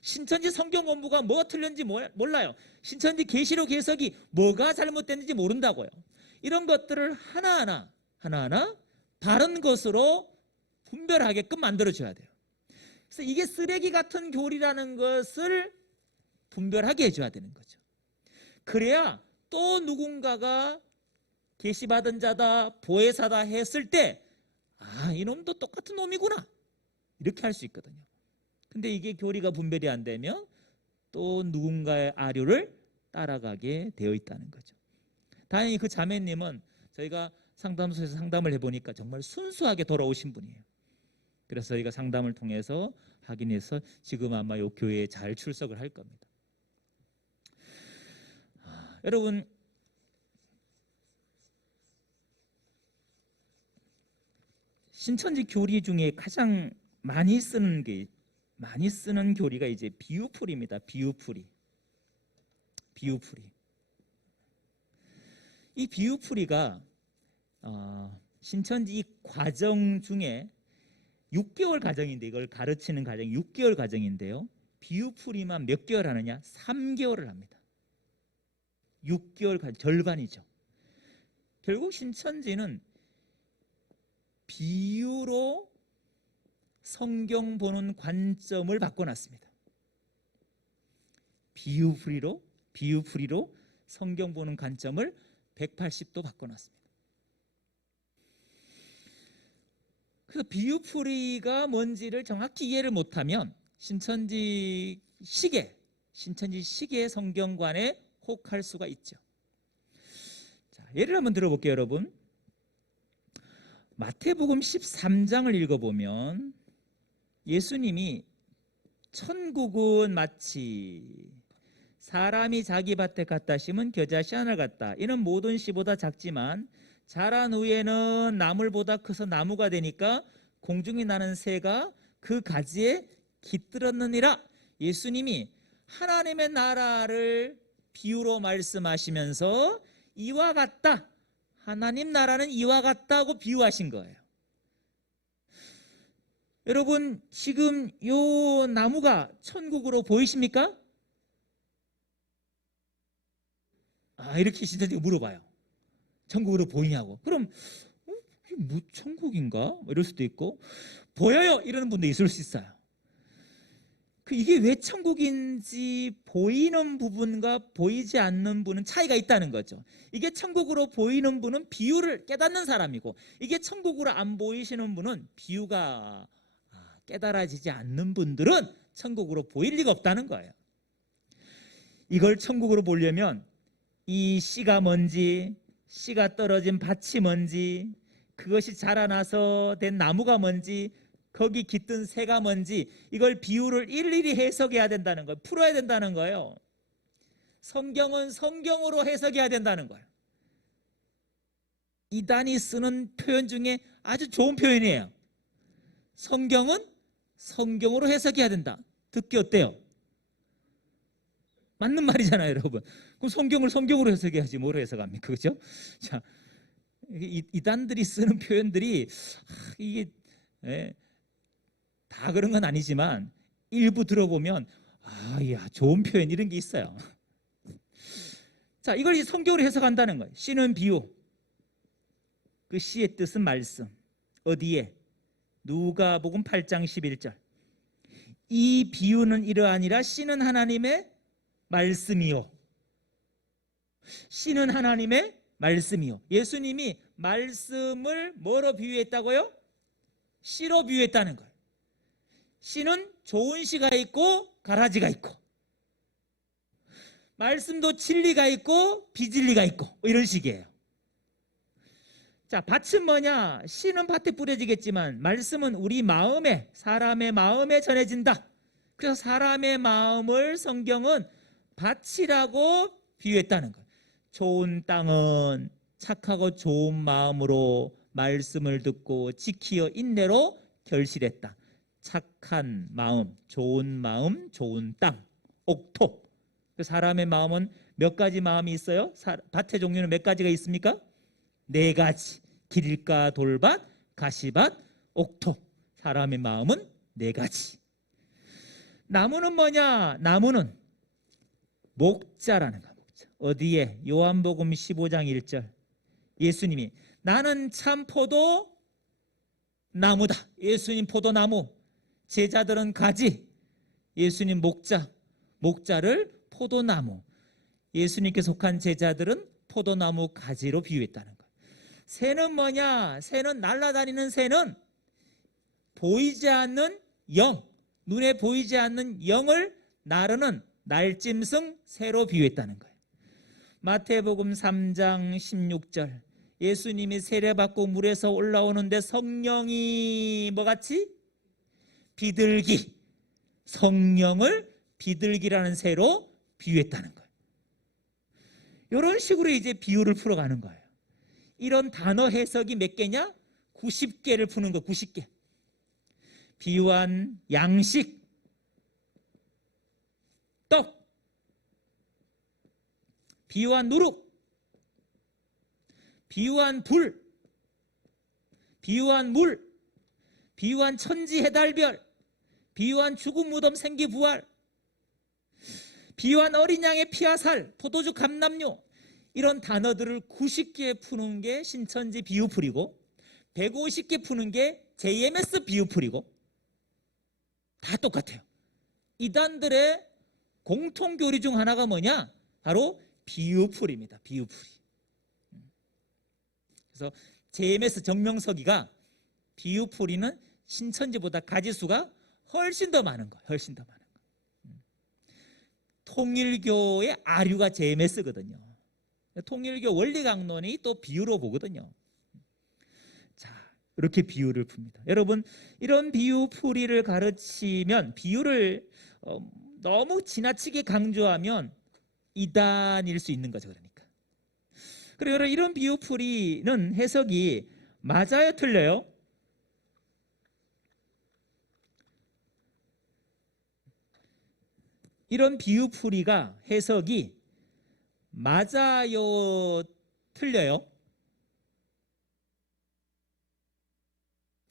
신천지 성경 공부가 뭐가 틀렸는지 몰라요. 신천지 계시록 해석이 뭐가 잘못됐는지 모른다고요. 이런 것들을 하나하나 바른 것으로 분별하게끔 만들어줘야 돼요. 그래서 이게 쓰레기 같은 교리라는 것을 분별하게 해줘야 되는 거죠. 그래야 또 누군가가 계시받은 자다, 보혜사다 했을 때 아, 이놈도 똑같은 놈이구나 이렇게 할 수 있거든요. 근데 이게 교리가 분별이 안 되면 또 누군가의 아류를 따라가게 되어 있다는 거죠. 다행히 그 자매님은 저희가 상담소에서 상담을 해보니까 정말 순수하게 돌아오신 분이에요. 그래서 저희가 상담을 통해서 확인해서 지금 아마 이 교회에 잘 출석을 할 겁니다. 여러분, 신천지 교리 중에 가장 많이 쓰는 교리가 이제 비유풀이입니다. 비유풀이. 이 비유풀이가 신천지 이 과정 중에 6개월 과정인데, 이걸 가르치는 과정이 6개월 과정인데요. 비유풀이만 몇 개월 하느냐? 3개월을 합니다. 6개월 과정, 절반이죠. 결국 신천지는 비유로 성경 보는 관점을 바꿔놨습니다. 비유풀이로 성경 보는 관점을 180도 바꿔놨습니다. 그래서 비유풀이가 뭔지를 정확히 이해를 못하면 신천지 시계 성경관에 혹할 수가 있죠. 자, 예를 한번 들어볼게요, 여러분. 마태복음 13장을 읽어보면 예수님이 천국은 마치 사람이 자기 밭에 갖다 심은 겨자씨 하나 같다. 이는 모든 씨보다 작지만 자란 후에는 나물보다 커서 나무가 되니까 공중에 나는 새가 그 가지에 깃들었느니라. 예수님이 하나님의 나라를 비유로 말씀하시면서 이와 같다, 하나님 나라는 이와 같다고 비유하신 거예요. 여러분, 지금 요 나무가 천국으로 보이십니까? 이렇게 신천지가 물어봐요. 천국으로 보이냐고. 그럼 이게 뭐 천국인가? 이럴 수도 있고, 보여요 이러는 분도 있을 수 있어요. 이게 왜 천국인지 보이는 부분과 보이지 않는 분은 차이가 있다는 거죠. 이게 천국으로 보이는 분은 비유를 깨닫는 사람이고, 이게 천국으로 안 보이시는 분은 비유가 깨달아지지 않는 분들은 천국으로 보일 리가 없다는 거예요. 이걸 천국으로 보려면 이 씨가 뭔지, 씨가 떨어진 밭이 뭔지, 그것이 자라나서 된 나무가 뭔지, 거기 깃든 새가 뭔지, 이걸 비유를 일일이 해석해야 된다는 거예요. 풀어야 된다는 거예요. 성경은 성경으로 해석해야 된다는 거예요. 이단이 쓰는 표현 중에 아주 좋은 표현이에요. 성경은 성경으로 해석해야 된다. 듣기 어때요? 맞는 말이잖아요, 여러분. 그럼 성경을 성경으로 해석해야지 뭐로 해석합니까? 그렇죠? 자, 이단들이 쓰는 표현들이 이게 다 그런 건 아니지만 일부 들어보면 야, 좋은 표현 이런 게 있어요. 자, 이걸 성경으로 해석한다는 거예요. 씨는 비유, 그 씨의 뜻은 말씀. 어디에? 누가복음 8장 11절. 이 비유는 이러하니라. 씨는 하나님의 말씀이요. 씨는 하나님의 말씀이요. 예수님이 말씀을 뭐로 비유했다고요? 씨로 비유했다는 거예요. 씨는 좋은 씨가 있고 가라지가 있고, 말씀도 진리가 있고 비진리가 있고, 이런 식이에요. 자, 밭은 뭐냐? 씨는 밭에 뿌려지겠지만 말씀은 우리 마음에, 사람의 마음에 전해진다. 그래서 사람의 마음을 성경은 밭이라고 비유했다는 거예요. 좋은 땅은 착하고 좋은 마음으로 말씀을 듣고 지키어 인내로 결실했다. 착한 마음, 좋은 땅, 옥토. 사람의 마음은 몇 가지 마음이 있어요? 밭의 종류는 몇 가지가 있습니까? 4가지. 길가, 돌밭, 가시밭, 옥토. 사람의 마음은 4가지. 나무는 뭐냐? 나무는 목자라는 거야. 목자. 어디에? 요한복음 15장 1절. 예수님이 나는 참 포도 나무다. 예수님 포도나무, 제자들은 가지. 예수님 목자, 목자를 포도나무, 예수님께 속한 제자들은 포도나무 가지로 비유했다는 거예요. 새는 뭐냐? 새는, 날아다니는 새는 보이지 않는 영, 눈에 보이지 않는 영을 나르는 날짐승 새로 비유했다는 거예요. 마태복음 3장 16절. 예수님이 세례받고 물에서 올라오는데 성령이 뭐같이? 비둘기. 성령을 비둘기라는 새로 비유했다는 거예요. 이런 식으로 이제 비유를 풀어가는 거예요. 이런 단어 해석이 몇 개냐? 90개를 푸는 거. 90개. 비유한 양식, 떡, 비유한 누룩, 비유한 불, 비유한 물, 비유한 천지 해달별, 비유한 죽은 무덤 생기 부활, 비유한 어린 양의 피와 살, 포도주 감람료. 이런 단어들을 90개 푸는 게 신천지 비유풀이고, 150개 푸는 게 JMS 비유풀이고, 다 똑같아요. 이단들의 공통교리 중 하나가 뭐냐? 바로 비유풀입니다. 비유풀이. 그래서 JMS 정명석이가 비유풀이는 신천지보다 가지수가 훨씬 더 많은 거예요. 훨씬 더 많은 거예요. 통일교의 아류가 JMS거든요. 통일교 원리강론이 또 비유로 보거든요. 자, 이렇게 비유를 풉니다. 여러분, 이런 비유풀이를 가르치면, 비유를 너무 지나치게 강조하면 이단일 수 있는 거죠. 그러니까. 그리고 여러분, 이런 비유풀이는 해석이 맞아요, 틀려요? 이런 비유풀이가 해석이 맞아요, 틀려요?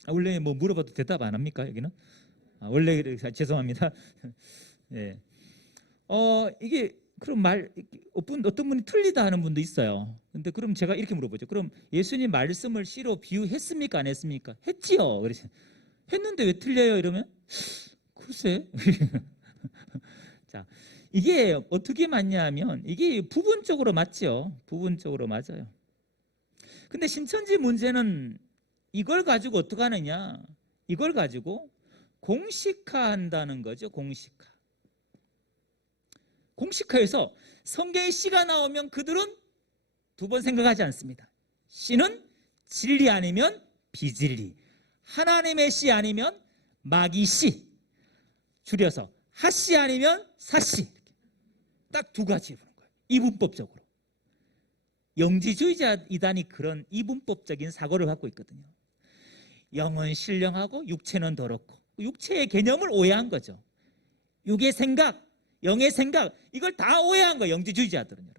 원래 뭐 물어봐도 대답 안 합니까, 여기는? 원래 죄송합니다. 네. 이게 그럼 어떤 분이 틀리다 하는 분도 있어요. 근데 그럼 제가 이렇게 물어보죠. 그럼 예수님 말씀을 씨로 비유했습니까, 안 했습니까? 했지요. 그래서 했는데 왜 틀려요? 이러면 글쎄. 자, 이게 어떻게 맞냐면 이게 부분적으로 맞죠. 부분적으로 맞아요. 근데 신천지 문제는 이걸 가지고 어떻게 하느냐? 이걸 가지고 공식화한다는 거죠. 공식화해서 성경에 씨가 나오면 그들은 두 번 생각하지 않습니다. 씨는 진리 아니면 비진리, 하나님의 씨 아니면 마귀 씨, 줄여서 하씨 아니면 사씨. 딱 2가지 보는 거예요. 이분법적으로. 영지주의자 이단이 그런 이분법적인 사고를 갖고 있거든요. 영은 신령하고 육체는 더럽고, 육체의 개념을 오해한 거죠. 육의 생각, 영의 생각, 이걸 다 오해한 거예요, 영지주의자들은.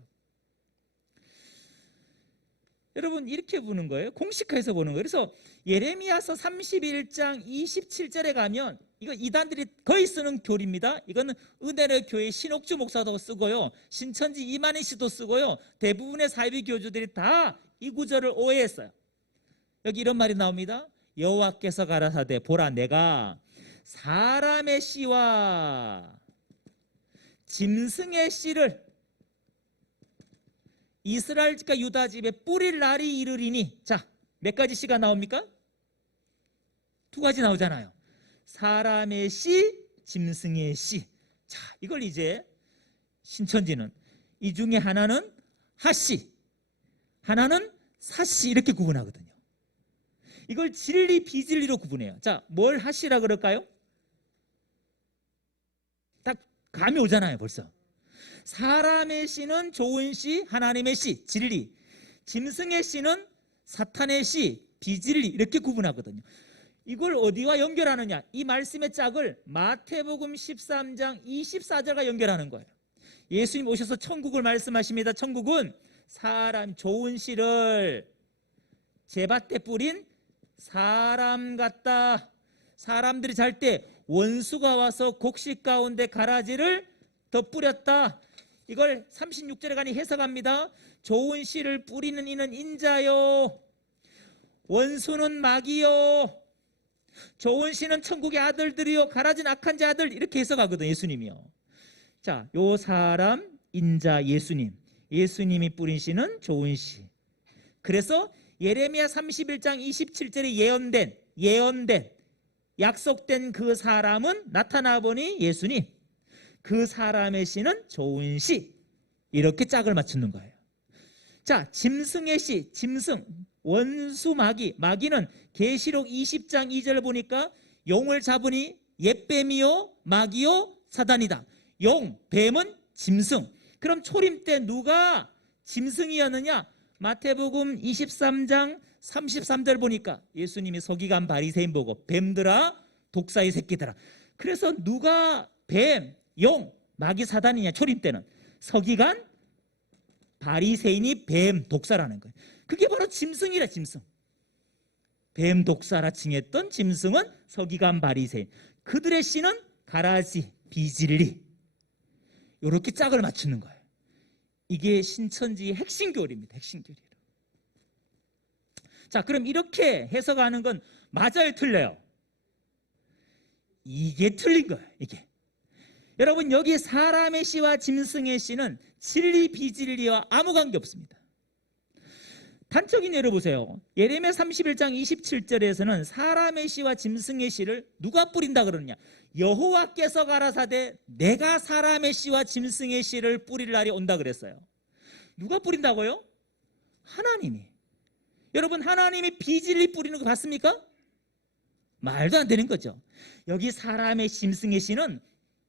여러분 이렇게 보는 거예요. 공식화해서 보는 거예요. 그래서 예레미야서 31장 27절에 가면, 이거 이단들이 거의 쓰는 교리입니다. 이거는 은혜의 교회 신옥주 목사도 쓰고요, 신천지 이만희 씨도 쓰고요, 대부분의 사이비 교주들이 다 이 구절을 오해했어요. 여기 이런 말이 나옵니다. 여호와께서 가라사대 보라, 내가 사람의 씨와 짐승의 씨를 이스라엘 집과 유다 집에 뿌릴 날이 이르리니. 자, 몇 가지 씨가 나옵니까? 두 가지 나오잖아요. 사람의 씨, 짐승의 씨. 자, 이걸 이제 신천지는 이 중에 하나는 하씨, 하나는 사씨, 이렇게 구분하거든요. 이걸 진리 비진리로 구분해요. 자, 뭘 하씨라 그럴까요? 딱 감이 오잖아요, 벌써. 사람의 씨는 좋은 씨, 하나님의 씨, 진리. 짐승의 씨는 사탄의 씨, 비진리, 이렇게 구분하거든요. 이걸 어디와 연결하느냐? 이 말씀의 짝을 마태복음 13장 24절과 연결하는 거예요. 예수님 오셔서 천국을 말씀하십니다. 천국은 사람, 좋은 씨를 제밭에 뿌린 사람 같다. 사람들이 잘 때 원수가 와서 곡식 가운데 가라지를 더 뿌렸다. 이걸 36절에 가니 해석합니다. 좋은 씨를 뿌리는 이는 인자요, 원수는 마귀요, 좋은 씨는 천국의 아들들이요, 가라진 악한 자들, 이렇게 해석하거든요, 예수님이요. 자, 요 사람, 인자, 예수님, 예수님이 뿌린 씨는 좋은 씨. 그래서 예레미야 31장 27절에 예언된 약속된 그 사람은 나타나 보니 예수님, 그 사람의 씨는 좋은 씨, 이렇게 짝을 맞추는 거예요. 자, 짐승의 씨, 짐승, 원수 마귀, 마귀는 계시록 20장 2절 보니까 용을 잡으니 옛뱀이요 마귀요 사단이다. 용, 뱀은 짐승. 그럼 초림 때 누가 짐승이었느냐? 마태복음 23장 33절 보니까 예수님이 서기관 바리새인 보고 뱀들아 독사의 새끼들아. 그래서 누가 뱀, 용, 마귀, 사단이냐? 초림 때는 서기관 바리새인이 뱀, 독사라는 거예요. 그게 바로 짐승이라. 짐승, 뱀, 독사라 칭했던 짐승은 서기관 바리새인, 그들의 씨는 가라지, 비진리. 이렇게 짝을 맞추는 거예요. 이게 신천지의 핵심 교리입니다. 핵심 교리. 자, 그럼 이렇게 해석하는 건 맞아요, 틀려요? 이게 틀린 거예요. 이게. 여러분, 여기 사람의 씨와 짐승의 씨는 진리 비진리와 아무 관계 없습니다. 단적인 예를 보세요. 예레미야 31장 27절에서는 사람의 씨와 짐승의 씨를 누가 뿌린다 그러느냐? 여호와께서 가라사대 내가 사람의 씨와 짐승의 씨를 뿌릴 날이 온다 그랬어요. 누가 뿌린다고요? 하나님이. 여러분, 하나님이 비진리 뿌리는 거 봤습니까? 말도 안 되는 거죠. 여기 사람의 짐승의 씨는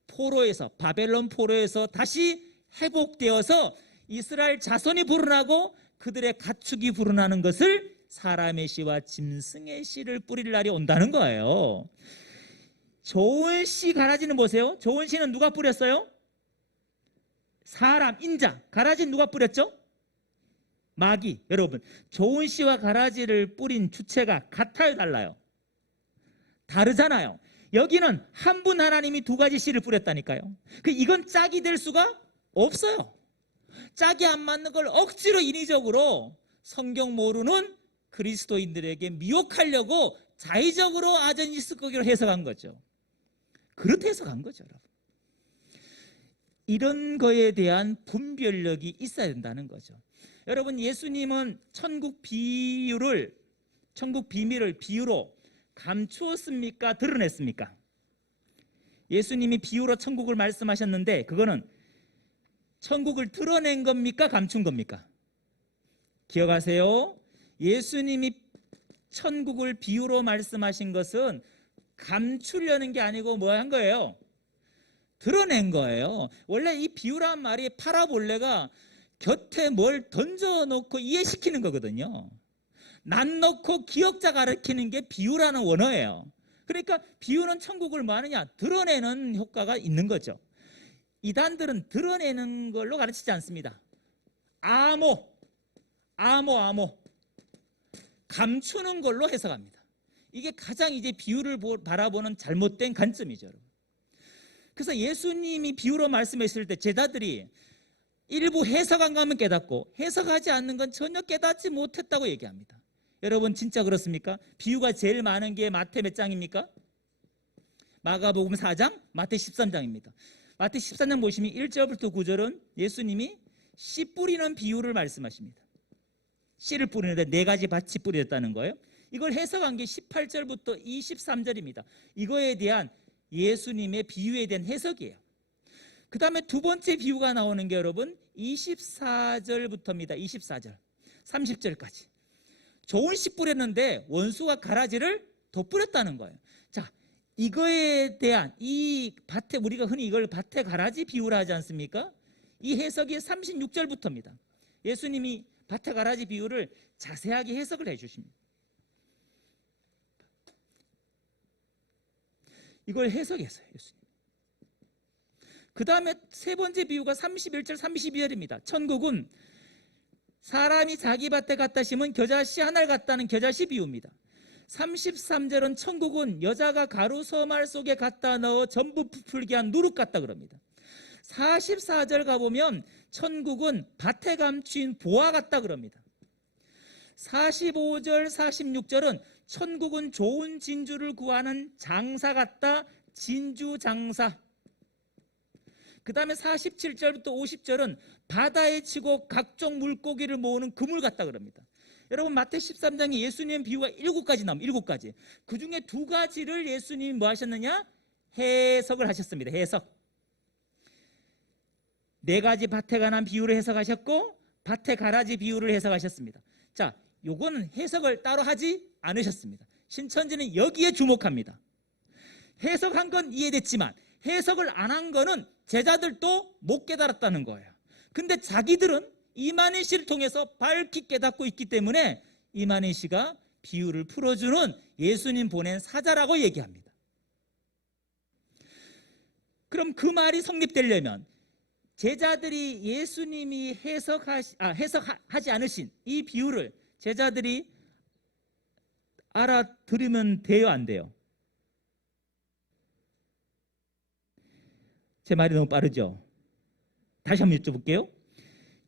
포로에서, 바벨론 포로에서 다시 회복되어서 이스라엘 자손이 불어나고 그들의 가축이 불어나는 것을 사람의 씨와 짐승의 씨를 뿌릴 날이 온다는 거예요. 좋은 씨 가라지는 보세요. 좋은 씨는 누가 뿌렸어요? 사람, 인자. 가라지는 누가 뿌렸죠? 마귀. 여러분, 좋은 씨와 가라지를 뿌린 주체가 같아요, 달라요? 다르잖아요. 여기는 한 분 하나님이 두 가지 씨를 뿌렸다니까요. 이건 짝이 될 수가 없어요. 짝이 안 맞는 걸 억지로 인위적으로 성경 모르는 그리스도인들에게 미혹하려고 자의적으로 아전이스거기로 해석한 거죠. 그렇게 해석한 거죠, 여러분. 이런 거에 대한 분별력이 있어야 된다는 거죠. 여러분, 예수님은 천국 비밀을 비유로 감추었습니까? 드러냈습니까? 예수님이 비유로 천국을 말씀하셨는데 그거는 천국을 드러낸 겁니까? 감춘 겁니까? 기억하세요. 예수님이 천국을 비유로 말씀하신 것은 감추려는 게 아니고 뭐 한 거예요? 드러낸 거예요. 원래 이 비유란 말이 파라볼레가 곁에 뭘 던져놓고 이해시키는 거거든요. 난 놓고 기억자 가르치는 게 비유라는 원어예요. 그러니까 비유는 천국을 뭐 하느냐? 드러내는 효과가 있는 거죠. 이단들은 드러내는 걸로 가르치지 않습니다. 암호, 감추는 걸로 해석합니다. 이게 가장 이제 비유를 바라보는 잘못된 관점이죠, 여러분. 그래서 예수님이 비유로 말씀했을 때 제자들이 일부 해석한 것만 깨닫고 해석하지 않는 건 전혀 깨닫지 못했다고 얘기합니다. 여러분 진짜 그렇습니까? 비유가 제일 많은 게 마태 몇 장입니까? 마가복음 4장, 마태 13장입니다. 마태 13장 보시면 1절부터 9절은 예수님이 씨 뿌리는 비유를 말씀하십니다. 씨를 뿌리는데 4가지 밭이 뿌려졌다는 거예요. 이걸 해석한 게 18절부터 23절입니다. 이거에 대한 예수님의 비유에 대한 해석이에요. 그 다음에 두 번째 비유가 나오는 게 여러분 24절부터입니다. 24절, 30절까지. 좋은 씨 뿌렸는데 원수가 가라지를 덧뿌렸다는 거예요. 자, 이거에 대한 이 밭에, 우리가 흔히 이걸 밭에 가라지 비유라 하지 않습니까? 이 해석이 36절부터입니다. 예수님이 밭에 가라지 비유를 자세하게 해석을 해주십니다. 이걸 해석했어요, 예수님. 그 다음에 세 번째 비유가 31절, 32절입니다. 천국은 사람이 자기 밭에 갖다 심은 겨자씨 하나를 갖다는 겨자씨 비유입니다. 33절은 천국은 여자가 가루 서말 속에 갖다 넣어 전부 부풀게 한 누룩 같다 그럽니다. 44절 가보면 천국은 밭에 감춘 보화 같다 그럽니다. 45절, 46절은 천국은 좋은 진주를 구하는 장사 같다, 진주 장사. 그 다음에 47절부터 50절은 바다에 치고 각종 물고기를 모으는 그물 같다 그럽니다. 여러분 마태 13장에 예수님 비유가 7가지 나옵니다. 7가지. 그 중에 2가지를 예수님이 뭐 하셨느냐? 해석을 하셨습니다. 해석. 4가지 밭에 관한 비유를 해석하셨고 밭에 가라지 비유를 해석하셨습니다. 자, 요거는 해석을 따로 하지 않으셨습니다. 신천지는 여기에 주목합니다. 해석한 건 이해됐지만 해석을 안 한 거는 제자들도 못 깨달았다는 거예요. 근데 자기들은 이만희 씨를 통해서 밝히 깨닫고 있기 때문에 이만희 씨가 비유를 풀어주는 예수님 보낸 사자라고 얘기합니다. 그럼 그 말이 성립되려면 제자들이 예수님이 해석하지 않으신 이 비유를 제자들이 알아들으면 돼요, 안 돼요? 제 말이 너무 빠르죠? 다시 한번 여쭤볼게요.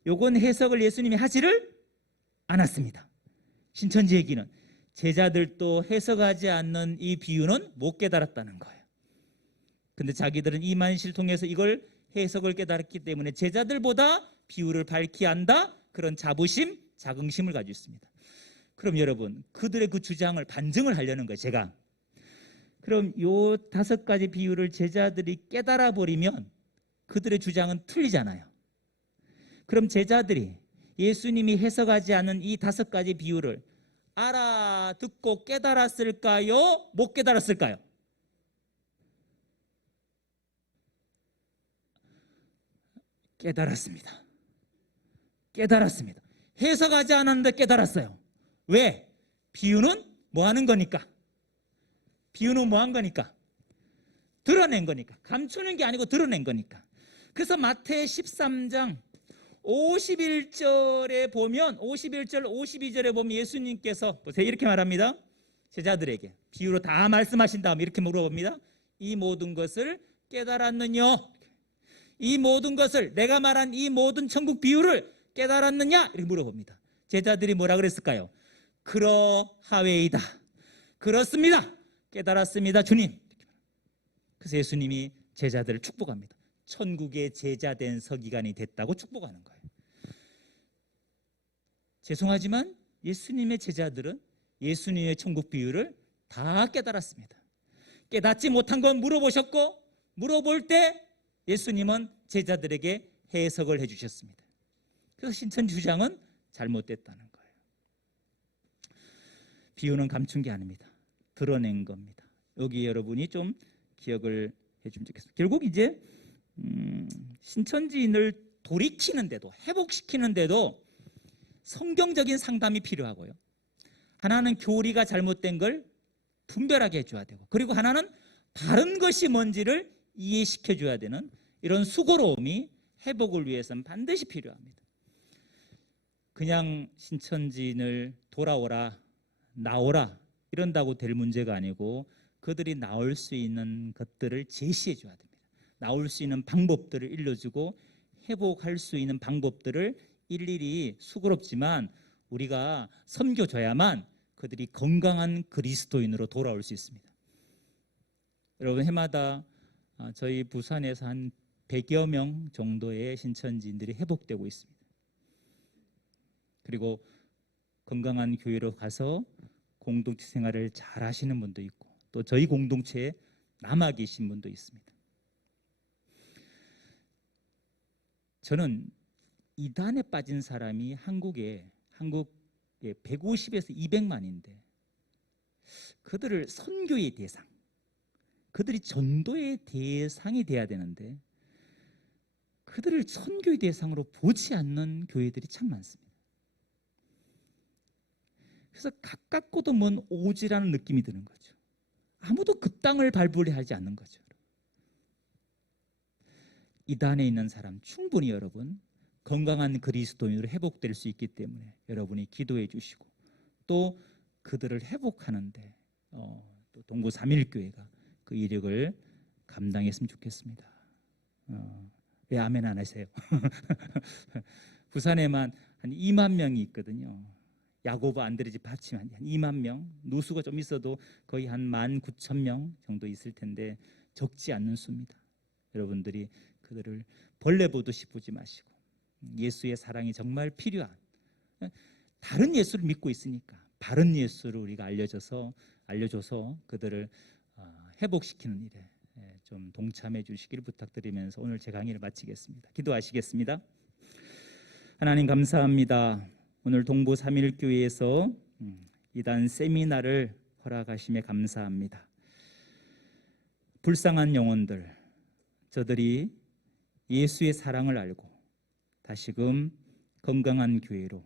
요건 해석을 예수님이 하지를 않았습니다. 신천지 얘기는 제자들도 해석하지 않는 이 비유는 못 깨달았다는 거예요. 근데 자기들은 이만시를 통해서 이걸 해석을 깨달았기 때문에 제자들보다 비유를 밝히 안다, 그런 자부심, 자긍심을 가지고 있습니다. 그럼 여러분 그들의 그 주장을 반증을 하려는 거예요, 제가. 그럼 요 5가지 비유를 제자들이 깨달아 버리면 그들의 주장은 틀리잖아요. 그럼 제자들이 예수님이 해석하지 않은 이 5가지 비유를 알아듣고 깨달았을까요? 못 깨달았을까요? 깨달았습니다. 깨달았습니다. 해석하지 않았는데 깨달았어요. 왜? 비유는 뭐 하는 거니까? 비유는 뭐 한 거니까? 드러낸 거니까. 감추는 게 아니고 드러낸 거니까. 그래서 마태 13장 51절에 보면 51절 52절에 보면 예수님께서 보세요, 이렇게 말합니다. 제자들에게 비유로 다 말씀하신 다음에 이렇게 물어봅니다. 이 모든 것을 깨달았느냐? 이 모든 것을, 내가 말한 이 모든 천국 비유를 깨달았느냐? 이렇게 물어봅니다. 제자들이 뭐라 그랬을까요? 그러하웨이다. 그렇습니다. 깨달았습니다, 주님. 그래서 예수님이 제자들을 축복합니다. 천국의 제자된 서기관이 됐다고 축복하는 거예요. 죄송하지만 예수님의 제자들은 예수님의 천국 비유를 다 깨달았습니다. 깨닫지 못한 건 물어보셨고, 물어볼 때 예수님은 제자들에게 해석을 해주셨습니다. 그래서 신천지 주장은 잘못됐다는 거예요. 비유는 감춘 게 아닙니다. 드러낸 겁니다. 여기 여러분이 좀 기억을 해주면 좋겠습니다. 결국 이제 신천지인을 돌이키는데도, 회복시키는데도 성경적인 상담이 필요하고요. 하나는 교리가 잘못된 걸 분별하게 해줘야 되고, 그리고 하나는 바른 것이 뭔지를 이해시켜 줘야 되는 이런 수고로움이 회복을 위해서는 반드시 필요합니다. 그냥 신천지인을 돌아오라, 나오라 이런다고 될 문제가 아니고, 그들이 나올 수 있는 것들을 제시해 줘야 됩니다. 나올 수 있는 방법들을 일러주고 회복할 수 있는 방법들을 일일이 수고롭지만 우리가 섬겨줘야만 그들이 건강한 그리스도인으로 돌아올 수 있습니다. 여러분, 해마다 저희 부산에서 한 100여 명 정도의 신천지인들이 회복되고 있습니다. 그리고 건강한 교회로 가서 공동체 생활을 잘 하시는 분도 있고, 또 저희 공동체에 남아 계신 분도 있습니다. 저는 이단에 빠진 사람이 한국에 150에서 200만인데 그들을 선교의 대상, 그들이 전도의 대상이 돼야 되는데 그들을 선교의 대상으로 보지 않는 교회들이 참 많습니다. 그래서 가깝고도 먼 오지라는 느낌이 드는 거죠. 아무도 그 땅을 밟으려 하지 않는 거죠. 이단에 있는 사람 충분히 여러분 건강한 그리스도인으로 회복될 수 있기 때문에 여러분이 기도해 주시고, 또 그들을 회복하는데 또 동구 3.1교회가 그 이력을 감당했으면 좋겠습니다. 왜 아멘 안 하세요? 부산에만 한 2만 명이 있거든요. 야고보 안드레 집 합치면 한 2만 명, 누수가 좀 있어도 거의 한 19,000명 정도 있을 텐데 적지 않는 수입니다. 여러분들이 그들을 벌레 보듯이 보지 마시고 예수의 사랑이 정말 필요한, 다른 예수를 믿고 있으니까 바른 예수를 우리가 알려줘서 그들을 회복시키는 일에 좀 동참해 주시기를 부탁드리면서 오늘 제 강의를 마치겠습니다. 기도하시겠습니다. 하나님 감사합니다. 오늘 동부 3.1교회에서 이단 세미나를 허락하심에 감사합니다. 불쌍한 영혼들, 저들이 예수의 사랑을 알고 다시금 건강한 교회로